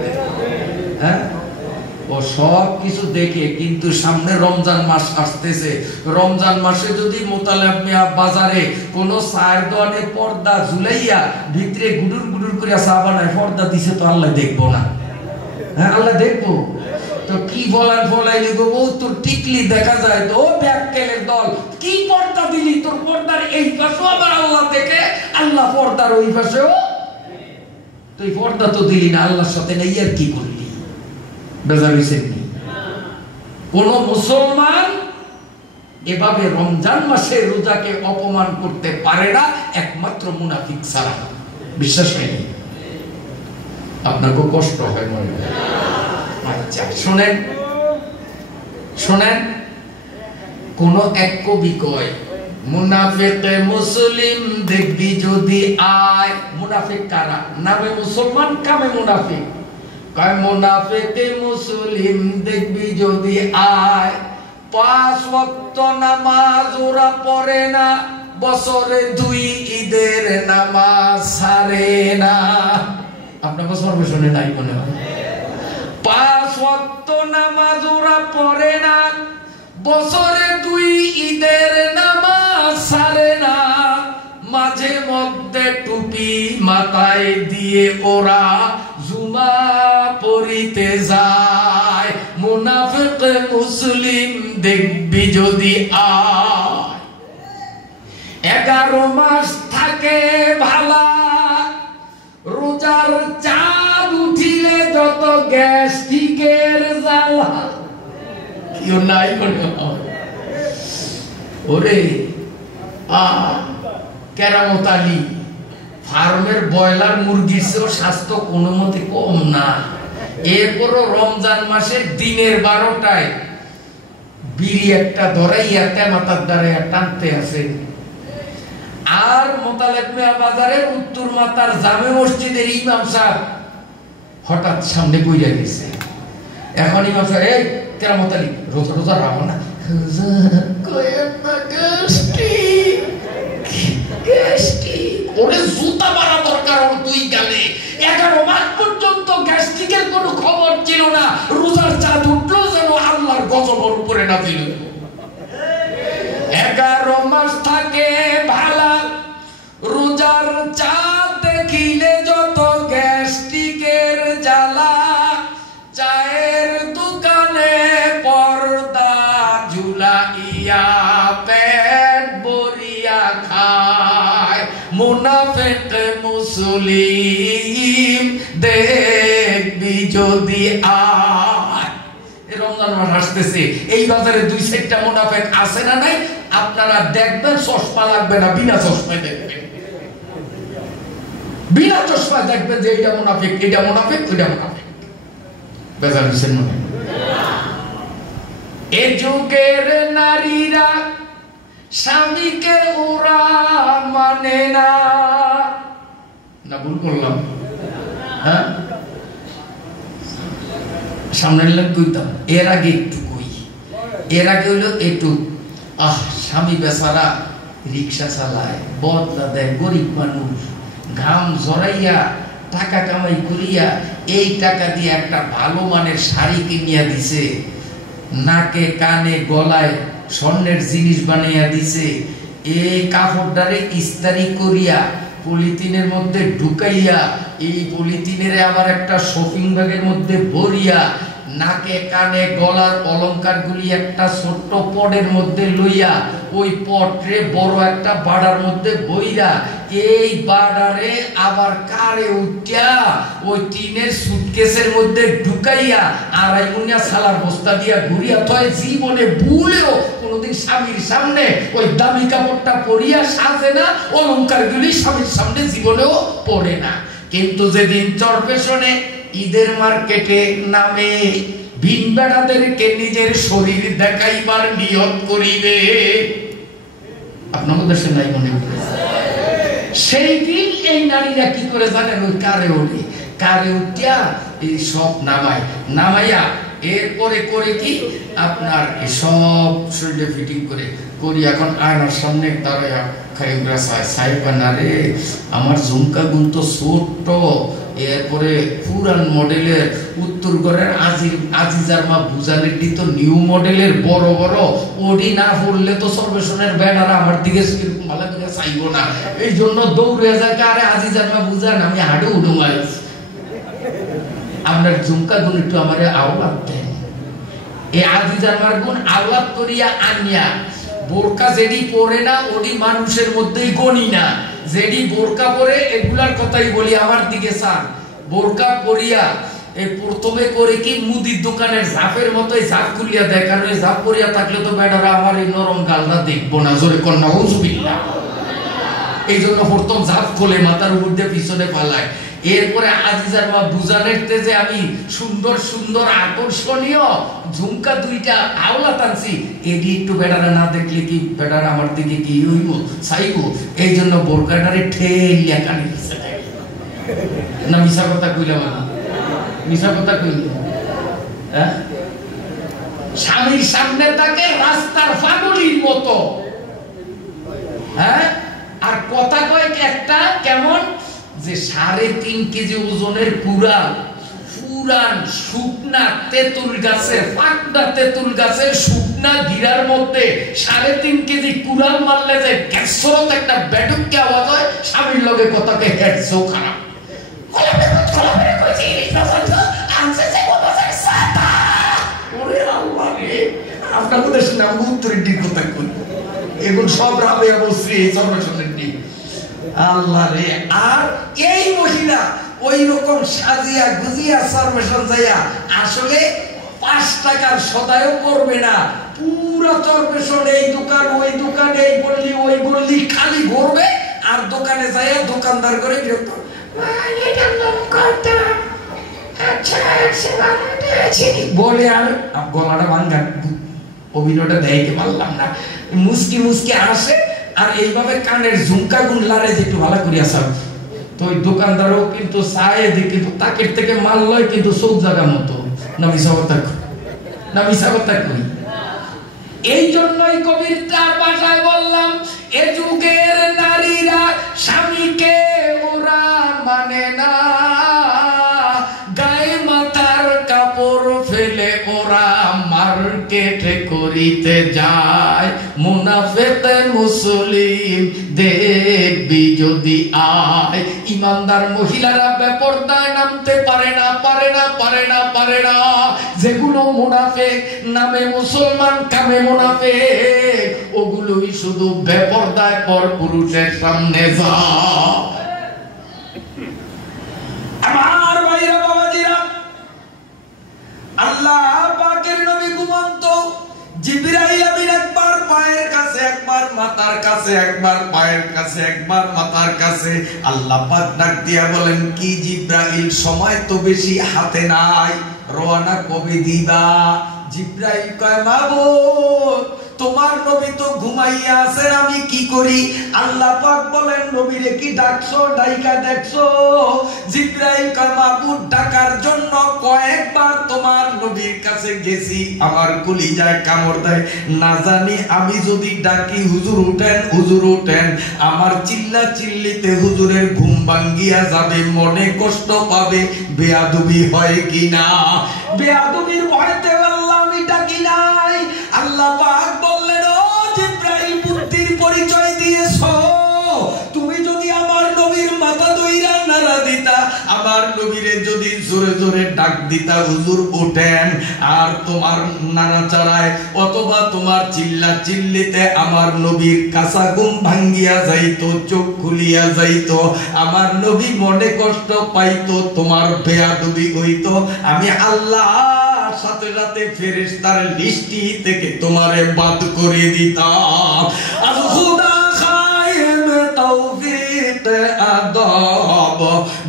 হ্যাঁ, ও সব কিছু দেখে। কিন্তু সামনে রমজান মাস আসতেছে, রমজান মাসে যদি মোতালেব মিয়া বাজারে কোন চায়ের দোকানে পর্দা ঝুলাইয়া ভিতরে গুডুর গুডুর করে চা বানায়, পর্দা দিছে তো আল্লাহ দেখবো না? হ্যাঁ, আল্লাহ দেখবো তো। কি বলার বলাইলি গো বউ, তোর টিকলি দেখা যায় তো, ব্যাককেলের দল, কি পর্দা দিলি? তোর পর্দার এই পাশেও আবার আল্লাহ দেখে, আল্লাহ পর্দার ওই পাশেও। তুই পর্দা তো দিলি না, আল্লাহর সাথে নেই আর কি করলি? বেজার হইছেন নি? কোন মুসলমান এভাবে রমজান মাসে রোজাকে অপমান করতে পারে না, একমাত্র মুনাফিক ছাড়া। বিশ্বাস হয়নি? আপনাকে কষ্ট হয় মনে হয়? আচ্ছা শোনেন শোনেন, কোন এক কবি কয়, মুনাফিকে মুসলিম দেখবি যদি আয়। মুনাফিক কারা? নামে মুসলমান, কামে মুনাফিক। কয় মুনাফিকে মুসলিম দেখবি যদি আয়, 5 ওয়াক্ত নামাজ ওরা পড়ে না, বছরে 2 ঈদের নামাজ ছাড়ে না। আপনাকে সর্বে শুনে নাই মনে হয়? 5 ওয়াক্ত নামাজ ওরা পড়ে না, বছরে 2 ঈদের নামাজ ছাড়ে না, মাঝে মধ্যে টুপি মাথায় দিয়ে ওরা জুমা পড়িতে যায়। মুনাফিক মুসলিম দেখবি যদি আয়, 11 মাস থাকে ভালা, রোজার চাঁদ উঠিলে যত গ্যাস্ট্রিকের জ্বালা। কেউ নাই ওরে কেরামত আলী, ফার্মের ব্রয়লার মুরগির চেয়েও স্বাস্থ্য কোনো মতে কম না। এরপরও রমজান মাসের দিনের 12টায় বিড়ি একটা ধরাইয়া তেমাতার দ্বারা টানতে আছে। আর মোতালেব মিয়া বাজারের উত্তর মাতার জামে মসজিদের ইমাম সাহেব হঠাৎ সামনে বইয়া গেছে। এখন ইমাম সাহেব, এই কেরামত আলী, রোজা রোজা রাখো না। ওরে জুতা মারা দরকার ওর 2 গালে। 11 মাস পর্যন্ত গ্যাস্ট্রিকের কোনো খবর ছিল না, রোজার চাঁদ উঠলো যেন আল্লাহর গজবের উপরে নাজিল হলো। 11 মাস থাকে ভালা, রোজার চাঁদ দেখিলে যত গ্যাস্ট্রিকের জ্বালা, চায়ের দোকানে পর্দা ঝুলাইয়া পেট ভরিয়া খায়। মুনাফিক মুসলিম দেখবি যদি আয়। রমজান মাস আসতেছে, এই বাজারে 2-4টা মুনাফিক আছে না নাই? আপনারা দেখবেন, চশমা লাগবে না, বিনা চশমায় দেখবেন। বিনা চশমায় দেখবেন যে এইটা মুনাফিক, এটা মুনাফিক, ওইটা মুনাফিক। বেজার হইছেন মনে? এ যুগের নারীরা স্বামীকে ওরা মানে না। না ভুল করলাম? হ্যাঁ, সামনে কইতাম, এর আগে একটু কই। এর আগে হইলো একটু, স্বামী বেচারা রিক্সা চালায়, বদলা দেয়, গরিব মানুষ, ঘাম ঝরাইয়া টাকা কামাই করিয়া এই টাকা দিয়ে একটা ভালো মানের শাড়ি কিনিয়া দিছে, নাকে কানে গলায় স্বর্ণের জিনিস বানাইয়া দিছে। এই কাপড়টারে ইস্তারি করিয়া পলিথিনের মধ্যে ঢুকাইয়া, এই পলিথিনের আবার একটা শপিং ব্যাগের মধ্যে ভরিয়া, নাকে কানে গলার অলংকার গুলি একটা ছোট্ট পটের মধ্যে লইয়া, ওই পটরে বড় একটা বাড়ার মধ্যে বইরা, এই বাড়ারে আবার কারে উঠিয়া ওই টিনের সুটকেসের মধ্যে ঢুকাইয়া, আড়াই মুনিয়া সালার বস্তা দিয়া ঘুরিয়া থয়। জীবনে ভুলেও কোনোদিন স্বামীর সামনে ওই দামি কাপড়টা পরিয়া সাজে না, অলংকার গুলি স্বামীর সামনে জীবনেও পরে না। কিন্তু যেদিন চরপেশনে ঈদের মার্কেটে নামে, ভিন বেড়াদেরকে নিজের শরীর দেখাইবার নিয়ত করিবে, আপনাদের দেশে নাই মনে হয়? সেই দিন এই নারীরা কি করে জানেন? ওই কারে ওঠে, কারে উঠিয়া এই সব নামাইয়া এরপরে করে কি আপনার সব শরীরে ফিটিং করে করি। এখন আয়নার সামনে দাঁড়াইয়া খাই সাহেব না রে, আমার ঝুমকা গুণ তো ছোট্ট, এরপরে পুরান মডেলের উত্তর ঘরের আজিজার মা বুঝানের দিত নিউ মডেলের বড় বড়, ওডি না পড়লে তো সর্বেশনের ব্যানার আমার দিকে ভালো করে চাইব না, এই জন্য দৌড়ে যায়। আরে আজিজার মা বুঝান, আমি হাড়ে উঠে মারি, আপনার ঝুমকা গুণ একটু আমার আওলাদ দেন। এই আজিজার মার গুণ আওলাদ করিয়া আনিয়া, বোরকা যেডি পরে না ওডি মানুষের মধ্যেই গণি না, যেডি বোরকা পরে এগুলার কথাই বলি, আমার দিকে চান। বোরকা পরিয়া এই প্রথমে করে কি মুদির দোকানের ঝাপের মতোই ঝাপ খুলিয়া দেয়, কারণ এই ঝাপ করিয়া থাকলে তো বেটারা আমার এই নরম গালটা দেখবো না, জোরে কন্যা হুজুবিল্লাহ। এই জন্য প্রথম ঝাপ খোলে, মাথার উপর দিয়ে পিছনে পালায়। এরপরে আজিজার মা বুঝানের তেজে আমি সুন্দর সুন্দর আকর্ষণীয় ঝুমকা দুইটা আওলা টানছি, এটি একটু বেটারা না দেখলে কি বেটারা আমার দিকে কি হইব চাইব, এই জন্য বোরকাটারে ঠেলিয়া কানে না। মিশা কথা কইলাম আমি, মিশা কথা কইলাম। হ্যাঁ, স্বামীর সামনে তাকে রাস্তার ফাগলির মতো, হ্যাঁ, আর কথা কয় একটা কেমন যে 3.5 কেজি ওজনের পুরান শুকনা তেঁতুল গাছের পাকনা তেঁতুল গাছের শুকনা গিরার মধ্যে 3.5 কেজি কুড়াল মারলে যে গ্যাসরত একটা ব্যাটুককে আওয়াজ হয়, স্বামীর লগে কথাকে হেডসো খারাপ আপনাদের নাম উত্তরের দিক কথা কই, এখন সব রাবে অবশ্যই সর্বসনের দিক আল্লাহ রে। আর এই মহিলা ওই রকম সাজিয়া গুজিয়া সর্বেশন যাইয়া আসলে 5 টাকার সদায়ও করবে না, পুরো সর্বেশন এই দোকান ওই দোকান এই গল্লি ওই গল্লি খালি ঘুরবে, আর দোকানে যাইয়া দোকানদার করে বিরক্ত বলে, আর গলাটা ভাঙ্গা অভিনয়টা দেখে পারলাম না, মুসকি মুসকি আসে আর এইভাবে কানের ঝুমকা গুনলারে যে একটু ভালো করিয়া সব। তো ওই দোকানদারও কিন্তু চায় যে কিন্তু তাকের থেকে মাল লয়, কিন্তু সব জায়গা মতো না। মিশা কথা কই। এই জন্যই কবিতার ভাষায় বললাম, এ যুগের নারীরা স্বামীকে ওরা মানে না, গায়ে মাথার কাপড় ফেলে ওরা মার্কেটে করিতে যায়, মুনাফিক মুসলিম দেখবি যদি আয়। ইমানদার মহিলারা বেপরদায় নামতে পারে না, যেগুলো মুনাফিক নামে মুসলমান কামে মুনাফিক, ওগুলোই শুধু বেপরদায় পর পুরুষের সামনে যায়। আমার ভাইরা বাবাজিরা, আল্লাহ পাকের নবী ঘুমন্ত, জিবরাইল আমিন একবার পায়ের কাছে, একবার মাথার কাছে, একবার পায়ের কাছে, একবার মাথার কাছে। আল্লাহ পাক ডাক দিয়া বলেন, কি জিবরাইল, সময় তো বেশি হাতে নাই, রওনা কবে দিবা? জিবরাইল কয়, মাবুদ তোমার নবী তো ঘুমাইয়া আছে, আমি কি করি? আল্লাহ পাক বলেন, নবীরে কি ডাকছো, ডাইকা দেখছো? জিবরাইল কয়, মাবুদ ডাকার জন্য কয়েকবার তোমার নবীর কাছে গেছি, আমার কলিজায় কামড় দেয়, না জানি আমি যদি ডাকি হুজুর উঠেন, আমার চিল্লা চিল্লিতে হুজুরের ঘুম ভাঙ্গিয়া যাবে, মনে কষ্ট পাবে, বেয়াদবি হয় কিনা? বেয়াদবির ভয়তে আল্লাহ আমি ডাকি নাই। আল্লাহ পাক বললেন, ও জিবরাইল, বুদ্ধির পরিচয় দিয়েছো, তুমি যদি আমার নবীর মাথা ধইরা নাড়া দিতা, আমার নবীরে যদি জোরে জোরে ডাক দিতা, হুজুর ওঠেন, আর তোমার নাড়াচাড়ায় অথবা তোমার চিল্লা চিল্লিতে আমার নবীর কাঁচা ঘুম ভাঙ্গিয়া যাইতো, চোখ খুলিয়া যাইতো, আমার নবী মনে কষ্ট পাইতো, তোমার বেয়াদবি হইতো, আমি আল্লাহ সাথে সাথে ফেরেশতার লিস্টি থেকে তোমারে বাদ করে দিতাম। আর খুদা খায়েম তৌফিক আদব,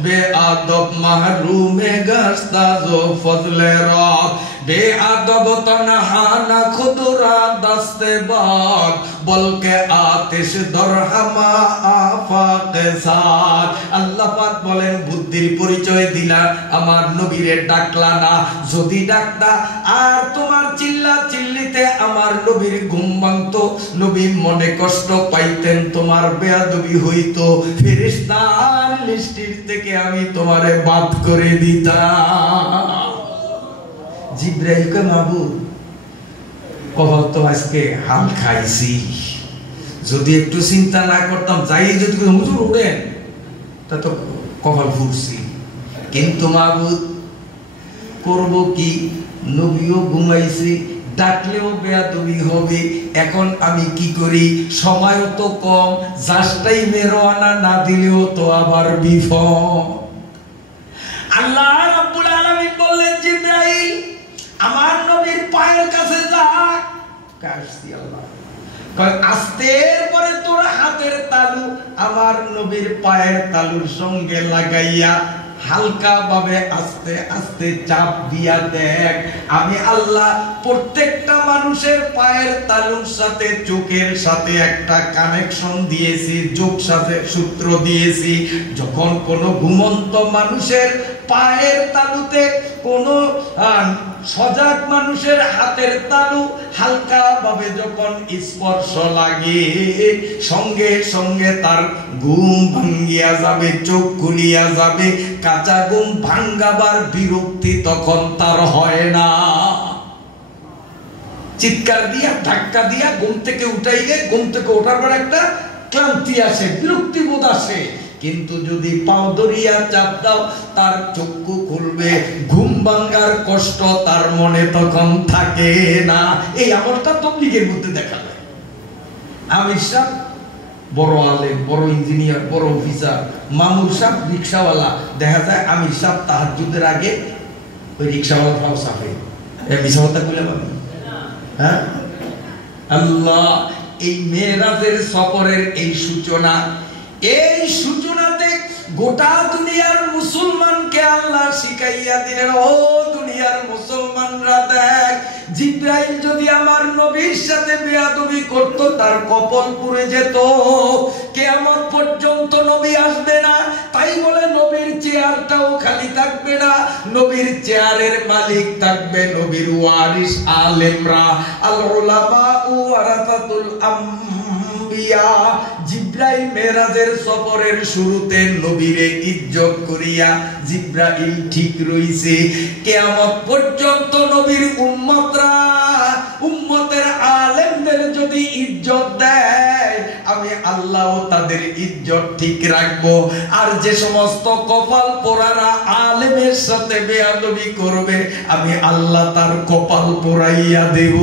বেআদব মাহরুমে গস্তাজো ফজলে রব, বেআদব তনহা না খুদরা দস্তে বাদ, বলকে আতিশ দরহামা আফাকে সাথ। আল্লাহ পাক বলেন, বুদ্ধির পরিচয় দিলা, আমার নবীরে ডাকলা না, যদি ডাকতা আর তোমার চিল্লা চিল্লিতে আমার নবীর ঘুম ভাঙতো, নবী মনে কষ্ট পাইতেন, তোমার বেয়াদবি হইতো, ফেরেশতার লিস্টির থেকে আমি তোমারে বাদ করে দিতাম। জিবরাইল কে, মাবুদ কবল তো আজকে হাল খাইছি, যদি একটু চিন্তা না করতাম, যাই যদি হুজুর উঠেন, তা তো কপাল ফুটছি, কিন্তু মাবুদ করব কি, নবীও ঘুমাইছি, ডাকলেও বেয়াদবি হবে, এখন আমি কি করি? সময়ও তো কম, জাস্ট টাইমে রওনা না দিলেও তো আবার বিপদ। আল্লাহ রাব্বুল আলামিন বললেন জিবরাইল আমার নবীর পায়ের কাছে যা। কাশি আল্লাহ কয় আস্তের পরে তোর হাতের তালু আমার নবীর পায়ের তালুর সঙ্গে লাগাইয়া হালকা ভাবে আস্তে আস্তে চাপ দিয়া দেখ। আমি আল্লাহ প্রত্যেকটা মানুষের পায়ের তালুর সাথে চোখের সাথে একটা কানেকশন দিয়েছি, যোগ সাথে সূত্র দিয়েছি। যখন কোনো ঘুমন্ত মানুষের পায়ের তালুতে কোনো সজাগ মানুষের হাতের তালু হালকা ভাবে যখন স্পর্শ লাগে সঙ্গে সঙ্গে তার ঘুম ভাঙ্গিয়া যাবে, চোখ খুলিয়া যাবে। কাঁচা ঘুম ভাঙ্গাবার বিরক্তি তখন তার হয় না। চিৎকার দিয়া ধাক্কা দিয়া ঘুম থেকে উঠাইলে ঘুম থেকে ওঠার পর একটা ক্লান্তি আসে, বিরক্তি বোধ আসে। কিন্তু যদি পাও ধরিয়া চাপ দাও তার চক্ষু খুলবে, ঘুম ভাঙ্গার কষ্ট তার মনে তখন থাকে না। এই আমলটা তবলিগের মধ্যে দেখা যায়। আমির সাহেব বড় আলেম, বড় ইঞ্জিনিয়ার, বড় অফিসার, মামুর সাহেব রিক্সাওয়ালা, দেখা যায় আমির সাহেব তাহাজ্জুদের আগে ওই রিক্সাওয়ালা ফাও সাফে মিশাওয়াতা খুলে পাবে। হ্যাঁ আল্লাহ এই মেরাজের সফরের এই সূচনা, এই সূচনাতে গোটা দুনিয়ার মুসলমানকে আল্লাহ শিখাইয়া দিলেন, ও দুনিয়ার মুসলমানরা দেখ, জিবরাইল যদি আমার নবীর সাথে বেয়াদবি করত তার কপাল পুড়ে যেত, কিয়ামত পর্যন্ত নবী আসবে না। তাই বলে নবীর চেয়ারটাও খালি থাকবে না, নবীর চেয়ারের মালিক থাকবে নবীর ওয়ারিস আলেমরা। আল উলামা ওয়ারাসাতুল আম্বিয়া। জিবরাইল মেরাজের সফরের শুরুতে নবীরে ইজ্জত করিয়া জিবরাইল ঠিক রইছে। কিয়ামত পর্যন্ত নবীর উম্মতরা, উম্মতের আলেমদের যদি ইজ্জত দেয় আমি আল্লাহও তাদের ইজ্জত ঠিক রাখবো। আর যে সমস্ত কপাল পোড়ারা আলেমের সাথে বেয়াদবি করবে আমি আল্লাহ তার কপাল পোড়াইয়া দেব।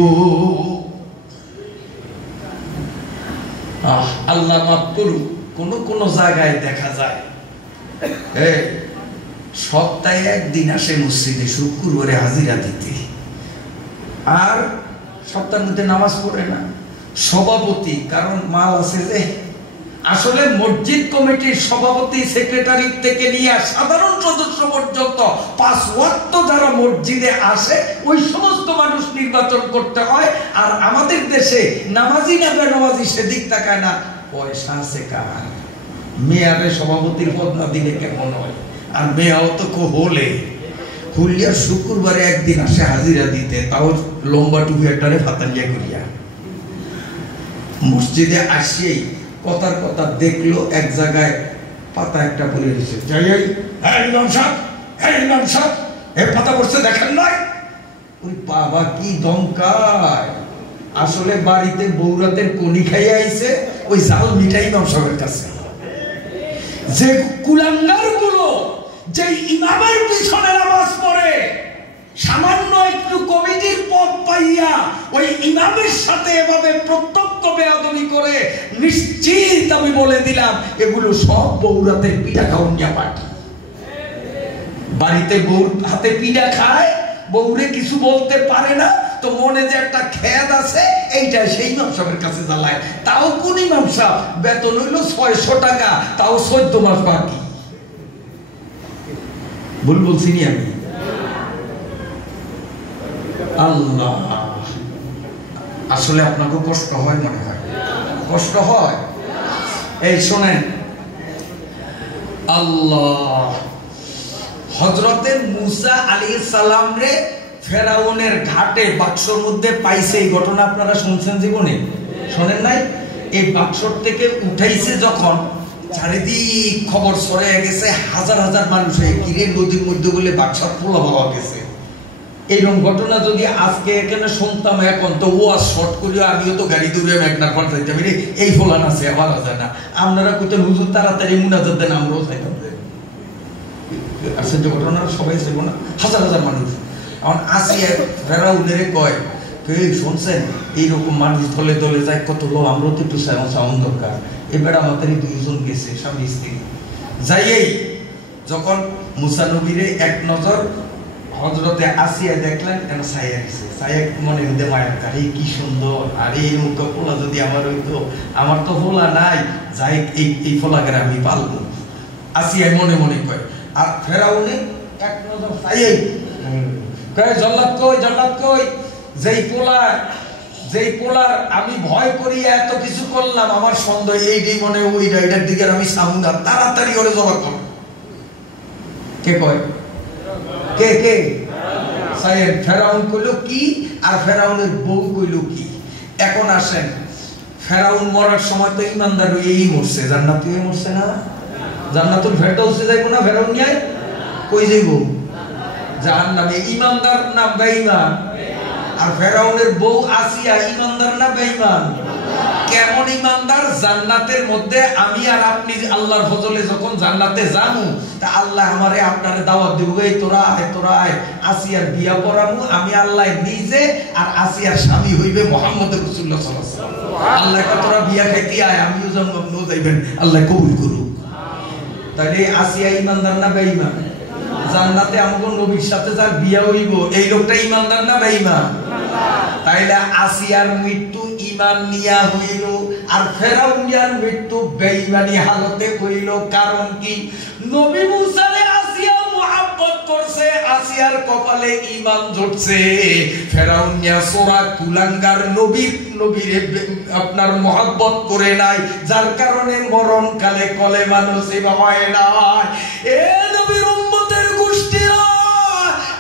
আল্লাহ মাফ করুক, কোন কোন জায়গায় দেখা যায় সপ্তাহে একদিন আসে মসজিদে শুক্রবারে হাজিরা দিতে, আর সপ্তাহের মধ্যে নামাজ পড়ে না। সভাপতি, কারণ মাল আছে যে, আসলে মসজিদ কমিটির সভাপতি সেক্রেটারি থেকে নিয়ে সাধারণ সদস্য পর্যন্ত 5 ওয়াক্ত যারা মসজিদে আসে ওই সমস্ত মানুষ নির্বাচন করতে হয়। আর আমাদের দেশে নামাজি না বেনামাজি সেদিক তাকায় না, পয়সা আছে কার। মেয়ারে সভাপতির পদ না দিলে কেমন হয়? আর মেয়াও তো হলে হুলিয়ার শুক্রবারে একদিন আসে হাজিরা দিতে, তাও লম্বা টুপি একটারে ফাতালিয়া করিয়া। মসজিদে আসিয়েই কথার কথা দেখলো এক জায়গায় পাতা একটা পড়ে দিয়েছে, যাই ইমাম সাহেব, ইমাম সাহেব এ পাতা পড়ছে দেখেন নাই? ওই বাবা কি দমকায়! আসলে বাড়িতে বৌরাতের কনি খাইয়া আইছে, ওই জাল মিঠাই ইমাম সাহেবের কাছে। যে কুলাঙ্গার গুলো যে ইমামের পিছনে নামাজ পড়ে সামান্য একটু কমিটির পদ পাইয়া ওই ইমামের সাথে এভাবে প্রত্যক্ষ বেয়াদবি করে, নিশ্চিত আমি বলে দিলাম এগুলো সব বৌরাতের পিঠা খাওয়া পার্টি। বাড়িতে বউর হাতে পিঠা খায়, বউরে কিছু বলতে পারে না, তো মনে যে একটা খেদ আছে এইটা সেই ইমাম সাহেবের কাছে জ্বালায়। তাও কোন ইমাম সাহেব বেতন হইল 600 টাকা, তাও 14 মাস বাকি। ভুল বলছি নি আমি? আল্লাহ, আসলে আপনাকে কষ্ট হয় মনে হয়? কষ্ট হয়? এই শোনেন, আল্লাহ হযরতে মূসা আলাইহিস সালাম রে ফেরাউনের ঘাটে বাক্সর মধ্যে পাইছে, এই ঘটনা আপনারা শুনছেন জীবনে? শোনেন নাই? এই বাক্সর থেকে উঠাইছে যখন, চারিদিক খবর ছড়িয়ে গেছে, হাজার হাজার মানুষ কিরে নদীর মধ্যে বলে বাক্সর পোলা পাওয়া গেছে। এইরকম ঘটনা যদি আজকে এখানে শুনতাম, এখন তো ও আর শর্ট করিও আমিও তো গাড়ি দূরে মেঘনার পর যাইতাম, এই ফলান আছে আবার আছে না। আপনারা কোথায় হুজুর তাড়াতাড়ি মুনাজাত দেন, আমরাও চাইতাম। আশ্চর্য ঘটনা, সবাই ছিল না, হাজার হাজার মানুষ। এখন আসিয়া ফেরাউনের কয়, শুনছেন এইরকম মানুষ দলে দলে যায় কত লোক, আমরাও তো একটু সাউন্ড দরকার। এবার আমাদের 2 জন গেছে স্বামী স্ত্রী, যাইয়েই যখন মুসা নবীরে এক নজর হযরতে আসিয়া দেখলেন কেন ছায়া গেছে, ছায়া মনে মধ্যে মায়া, আরে কি সুন্দর, আরে এই মুখটা পোলা যদি আমার হইতো, আমার তো পোলা নাই, যাই এই পোলাকে আমি পালবো। আসিয়া মনে মনে কয়। আর ফেরাউনে এক নজর ছায়াই কয়, জল্লাদ কই, জল্লাদ কই, যেই পোলার আমি ভয় করি এত কিছু করলাম, আমার সন্দেহ এইটাই মনে ওই রাইডার দিকে আমি সামুদা, তাড়াতাড়ি ওরে জবাব কর। কে কয়? কে সাইয়েদ ফেরাউন কইল কি, আর ফেরাউনের বউ কইল কি। এখন আসেন, ফেরাউন মরার সময় তো ইমানদার হয়েই মরছে, জান্নাত হয়ে মরছে না? জান্নাতুল ফেরদাউসে যাইবো না ফেরাউন? নিয়ে কই যাইবো? জাহান্নামে। ইমানদার না বেঈমান? আর ফেরাউনের বউ আসিয়া ইমানদার না বেঈমান? কেমন ইমানদার? জান্নাতের মধ্যে আমি আর আপনি আল্লাহর ফজলে যখন জান্নাতে যামু, তা আল্লাহ আমারে আপনারে দাওয়াত দিব, এই তোরা আয় আসিয়ার বিয়া পড়ামু, আমি আল্লাহ নিজে, আর আসিয়ার স্বামী হইবে মুহাম্মদ রাসূলুল্লাহ সাল্লাল্লাহু আলাইহি ওয়াসাল্লাম। আল্লাহ কয় তোরা বিয়া খাইতে আয়, আমিও যাবো, আপনিও যাইবেন, আল্লাহ কবুল করুক। তাইলে আসিয়া ইমানদার না বেঈমান? জান্নাতে আমগো নবীর সাথে যার বিয়া হইব, এই লোকটা ইমানদার না বেঈমান? তাইলে আসিয়ার মৃত্যু ঈমান নিয়া হইল, আর ফেরাউনের মৃত্যু বেঈমানি হালতে হইল। কারণ কি? নবী মুসারে আসিয়া মুহাব্বত করছে, আসিয়ার কপালে ঈমান জুটছে। ফেরাউনিয়া সোরা কুলাঙ্গার নবীর আপনার মুহাব্বত করে নাই, যার কারণে মরণ কালে কলেমা নসিব হয় না। এ নবীর উম্মতের গোষ্ঠীরা,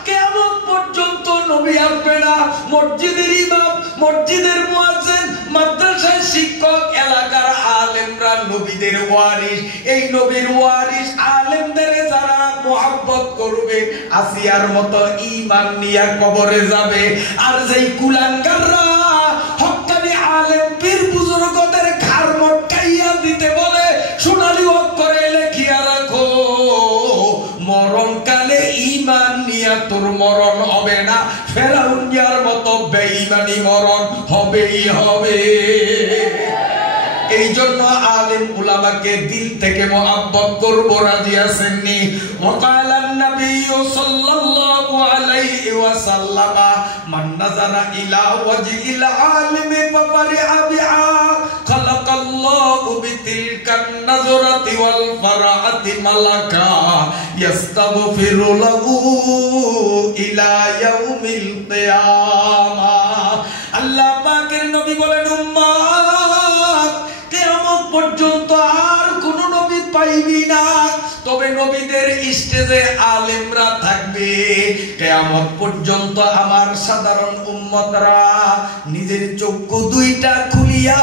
কিয়ামত পর্যন্ত নবী আসবে না। মসজিদের ইমাম, মসজিদের মুয়াজ্জিন, মাদ্রাসার শিক্ষক, এলাকার আলেমরা নবীদের ওয়ারিস। এই নবীর ওয়ারিস আলেমদের যারা মুহাব্বত করবে, আসিয়ার মতো ঈমান নিয়ে কবরে যাবে। আর যেই কুলাঙ্গাররা হক্কানি আলেম পীর বুজুর্গদের ঘাড় মটকাইয়া দিতে বলে, সোনালী অক্ষরে লেখিয়া রাখো, মরণকালে ঈমান নিয়া তোর মরণ হবে না, ফেরাউনের মতো বেঈমানি মরণ হবেই হবে। এই জন্য আলেম উলামাকে দিল থেকে মুহাব্বত করব, রাজি আছেননি? ওয়াকালান নবী সাল্লাল্লাহু আলাইহি ওয়াসাল্লাম, মান নাযারা ইলা ওয়াজহিল আলিমি ফাফারিআ বিহা খালাকাল্লাহু বিতিলকান নাযরাতি ওয়াল ফারাআতি মালাকা ইস্তাগফিরু লাহু ইলা ইয়াউমিল কিয়ামাহ। আল্লাহ পাকের নবী বলেন, উম্মত কিয়ামত পর্যন্ত আর কোন নবী পাইবি না, তবে নবীদের স্টেজে আলেমরা থাকবে। কিয়ামত পর্যন্ত আমার সাধারণ উম্মতরা নিজের চক্ষু দুইটা খুলিয়া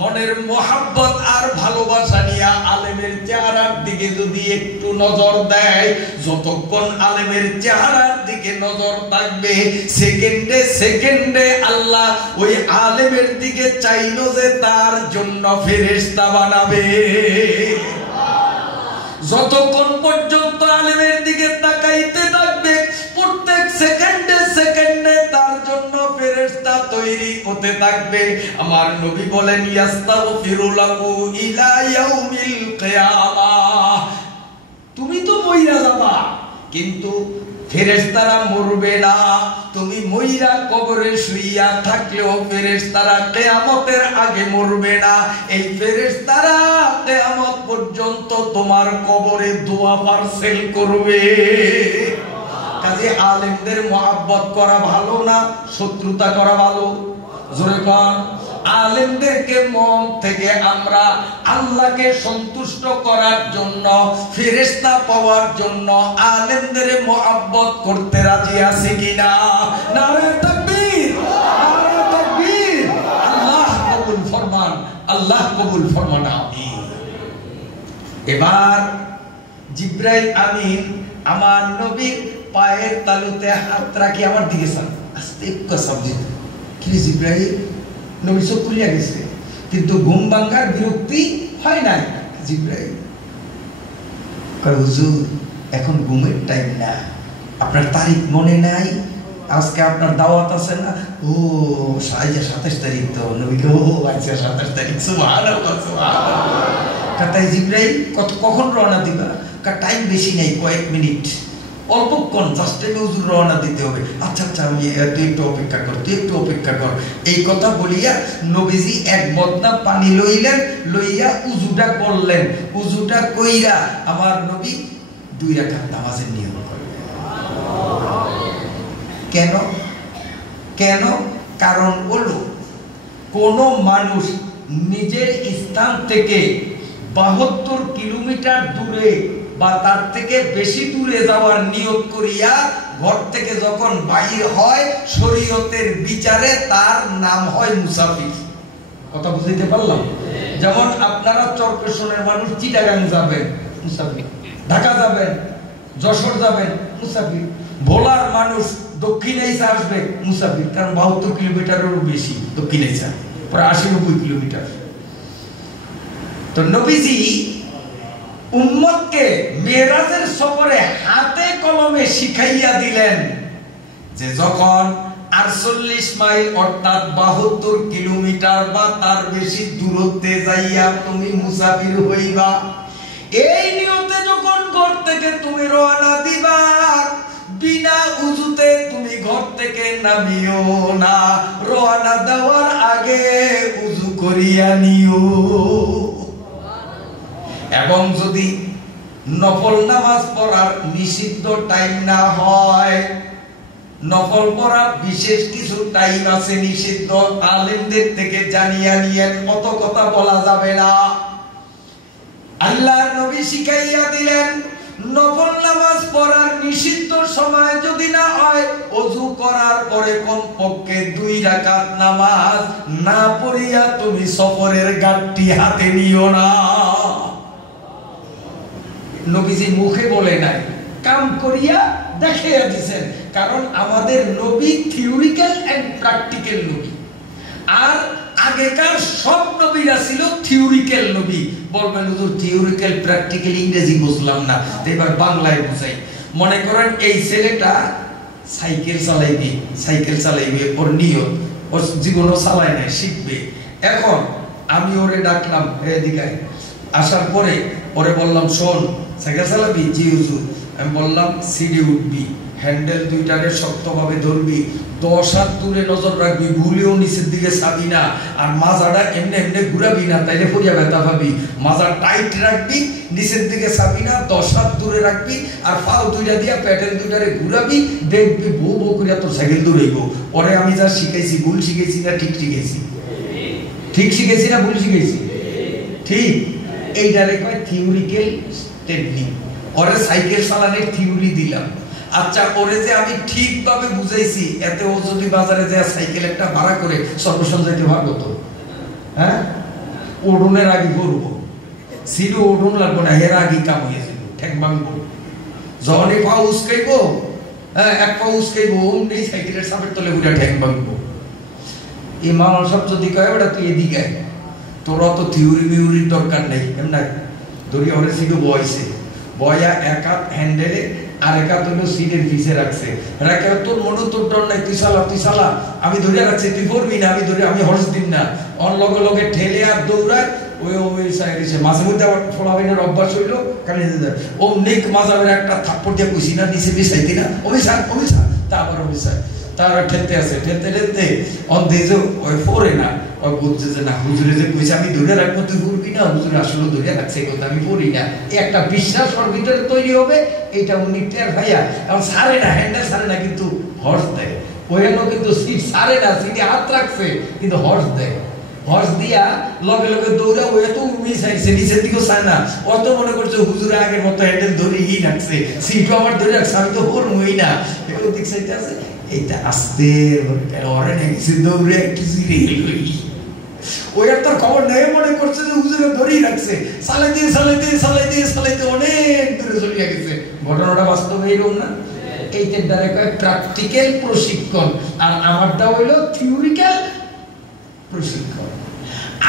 মনের মোহাব্বত আর ভালোবাসা নিয়া আলেমের চেহারার দিকে যদি একটু নজর দেয়, যতক্ষণ আলেমের চেহারার দিকে নজর থাকবে, সেকেন্ডে সেকেন্ডে আল্লাহ ওই আলেমের দিকে চাইলো যে তার জন্য ফেরেশতা বানাবে। যতক্ষণ পর্যন্ত আলেমের দিকে তাকাইতে থাকবে, প্রত্যেক সেকেন্ডে সেকেন্ডে তার জন্য ফেরেশতা তৈরি হতে থাকবে। আমার নবী বলেন, ইস্তাগফিরু লাহু ইলা ইয়াউমিল কিয়ামাহ। তুমি তো মইরা যাবা, কিন্তু ফেরেশতারা মরবে না। তুমি মইরা কবরে শুইয়া থাকলেও ফেরেশতারা কিয়ামতের আগে মরবে না। এই ফেরেশতারা কিয়ামত পর্যন্ত তোমার কবরে দোয়া পার্সেল করবে। কাজে আলেমদের মুহাব্বত করা ভালো না শত্রুতা করা ভালো? জোরে কোন। আলেমদেরকে মন থেকে আমরা আল্লাহকে সন্তুষ্ট করার জন্য, ফেরেশতা পাওয়ার জন্য আলেমদের মুহাব্বত করতে রাজি আছি কিনা? নারে তাকবীর, নারে তাকবীর। আল্লাহ কবুল ফরমান, আল্লাহ কবুল ফরমান। আমিন। এবার জিবরাইল আমিন আমার নবীর পায়ের তালুতে হাত রাখি আমার দিকে চান, আস্তে একটু সাবজি। কি জিবরাইল? নবী চোখ খুলিয়া গেছে, কিন্তু ঘুম ভাঙ্গার বিরক্তি হয় নাই। জিবরাইল কয়, হুজুর এখন ঘুমের টাইম না, আপনার তারিখ মনে নাই? আজকে আপনার দাওয়াত আছে না? ও 27 তারিখ তো। নবী কে, ও আচ্ছা 27 তারিখ। সুবহানাল্লাহ, সুবহানাল্লাহ। তাই জিবরাইল কখন রওনা দিবা? টাইম বেশি নাই, কয়েক মিনিট। অল্পক্ষণ জাস্ট টাইমে হুজুর রওনা দিতে হবে, আচ্ছা আচ্ছা আমি তুই একটু অপেক্ষা কর, তুই একটু অপেক্ষা কর, এই কথা বলিয়া নবীজি এক বদনা পানি লইলেন, লইয়া উজুটা করলেন, উজুটা কইরা আমার নবী 2 রাকাত নামাজের নিয়ম করলেন। কেন? কেন? কারণ হলো কোন মানুষ নিজের স্থান থেকে 72 কিলোমিটার দূরে বা তার থেকে বেশি দূরে যাওয়ার নিয়ত করিয়া ঘর থেকে যখন বাইর হয়, শরীয়তের বিচারে তার নাম হয় মুসাফির। কথা বুঝতে পারলাম? যেমন আপনারা চরপেশনের মানুষ চিটাগাং যাবেন, মুসাফির। ঢাকা যাবেন, যশোর যাবেন, মুসাফির। ভোলার মানুষ দক্ষিণাইসা আসবে, মুসাফির। কারণ 72 কিলোমিটারেরও বেশি দক্ষিণাইসা, প্রায় 80-90 কিলোমিটার। তো নবীজি উম্মতকে মেরাজের সফরে হাতে কলমে শিখাইয়া দিলেন যে যখন 48 মাইল অর্থাৎ 72 কিলোমিটার বা তার বেশি দূরত্বে যাইয়া তুমি মুসাফির হইবা, এই নিয়তে যখন ঘর থেকে তুমি রওনা দিবা, বিনা উযুতে তুমি ঘর থেকে নামিও না, রওনা দেওয়ার আগে উযু করিয়া নিও। এবং যদি নফল নামাজ পড়ার নিষিদ্ধ টাইম না হয়, নফল পড়া বিশেষ কিছু টাইম আছে নিষিদ্ধ, আলেমদের থেকে জানিয়া নিয়েন, কত কথা বলা যাবে না। আল্লাহর নবী শিখাইয়া দিলেন নফল নামাজ পড়ার নিষিদ্ধ সময় যদি না হয়, ওযু করার পরে কমপক্ষে 2 রাকাত নামাজ না পড়িয়া তুমি সফরের গাড়ি হাতে নিও না। নবীজি মুখে বলে নাই, কাম করিয়া দেখাইয়া দিয়েছেন। কারণ আমাদের নবী থিওরিক্যাল এন্ড প্র্যাকটিক্যাল নবী, আর আগেকার সব নবীরা ছিল থিওরিক্যাল নবী। বলবেন হুজুর থিওরিক্যাল প্র্যাকটিক্যাল ইংরেজি বুঝলাম না, তো এবার বাংলায় বুঝাই। মনে করেন এই ছেলেটা সাইকেল চালাইবে, সাইকেল চালাইবে, ওর নিয়ত, ওর জীবনও চালায় নাই, শিখবে। এখন আমি ওরে ডাকলাম, এদিকে আসার পরে ওরে বললাম, শোন সাইকেল চালাবি? জি হুজুর। আমি বললাম সিঁড়ি উঠবি, হ্যান্ডেল দুইটারে শক্তভাবে ধরবি, 10 হাত দূরে নজর রাখবি, ভুলেও নিচের দিকে চাবি না, আর মাজাটা এমনি এমনি ঘুরাবি না, তাইলে পড়িয়া ব্যথা পাবি। মাজা টাইট রাখবি, নিচের দিকে চাবি না, 10 হাত দূরে রাখবি, আর পাও দুইটা দিয়া প্যাটেল দুইটারে ঘুরাবি, দেখবি বউ বউ করিয়া তোর সাইকেল দৌড়াইব। পরে আমি যা শিখাইছি, ভুল শিখেছি না ঠিক শিখেছি? ঠিক শিখেছি না ভুল শিখেছি? ঠিক। এইটারে কয় থিওরিক্যাল টেকনিক। ওরে সাইকেল চালানোর থিওরি দিলাম। আচ্ছা, ওরে যে আমি ঠিকভাবে বুঝাইছি, এতে ও যদি বাজারে যায় সাইকেল একটা ভাড়া করে সর্বসন যাইতে পারবো তো? হ্যাঁ, ওডুনের আগে করবো, সিডু ওডুন লাগবো না, হের আগে কাম হয়েছিল, ঠেক ভাঙবো। যখনই পা উস্কাইবো, হ্যাঁ এক পা উস্কাইবো, অমনি সাইকেলের সাপের তলে ঘুরে ঠেক ভাঙবো। এই মানুষ সব যদি কয় ওটা তুই এদিকে, তোর অত থিওরি মিউরির দরকার নেই। এমনি দড়িয়া ওরে সিডু বয়সে বয়া, এক হাত হ্যান্ডেলে আর এক হাত হলো সিটের পিছে রাখছে, রাখে তোর মনে তোর ডর নাই, তুই চালা তুই চালা, আমি ধরে রাখছি, তুই করবি না, আমি ধরে আমি হর্স দিন না। অন লগে লগে ঠেলে আর দৌড়ায় ওই ওই সাইডে মাঝে মধ্যে আবার ফোলাবিনের অভ্যাস হইলো, কারণ ও নেক মাজাবের একটা থাপ্পড় দিয়ে কইছি না, নিচে বিছাইতি না, অভিশাপ অভিশাপ, তারপর অভিশাপ, তার ঠেলতে আছে, ঠেলতে ঠেলতে অন্ধেজে ওই ফোরে না, ওই বুঝছে যে না হুজুরে যে কইছে আমি ধরে রাখবো, তুই করবি না, হুজুরে আসলে ধরে রাখছে, কথা আমি পড়ি না। এই একটা বিশ্বাস ওর ভিতরে তৈরি হবে, এইটা উনি টের ভাইয়া, কারণ সারে না, হ্যান্ডেল সারে না, কিন্তু হর্স দেয়। ওইখানেও কিন্তু সিট সারে না, সিটে হাত রাখছে কিন্তু হর্স দেয়। হর্স দিয়া লগে লগে দৌড়া, ওই তো উমি চাইছে, নিচের দিকেও চায় না, অত মনে করছে হুজুরে আগের মতো হ্যান্ডেল ধরেই রাখছে, সিটও আমার ধরে রাখছে, আমি তো হরমই না, ওদিক সাইডে আছে। এইটা আস্তে ওরে নেগেছে দৌড়ে একটু জিরে লই, ওই আর তোর খবর নেই, মনে করছে যে হুজুরে ধরেই রাখছে, চালাই দিয়ে চালাই দিয়ে চালাই দিয়ে চালাই দিয়ে অনেক দূরে চলিয়া গেছে। ঘটনাটা বাস্তবে এরকম না? এইটার দ্বারা কয় প্র্যাকটিক্যাল প্রশিক্ষণ, আর আমারটা হইলো থিওরিক্যাল প্রশিক্ষণ।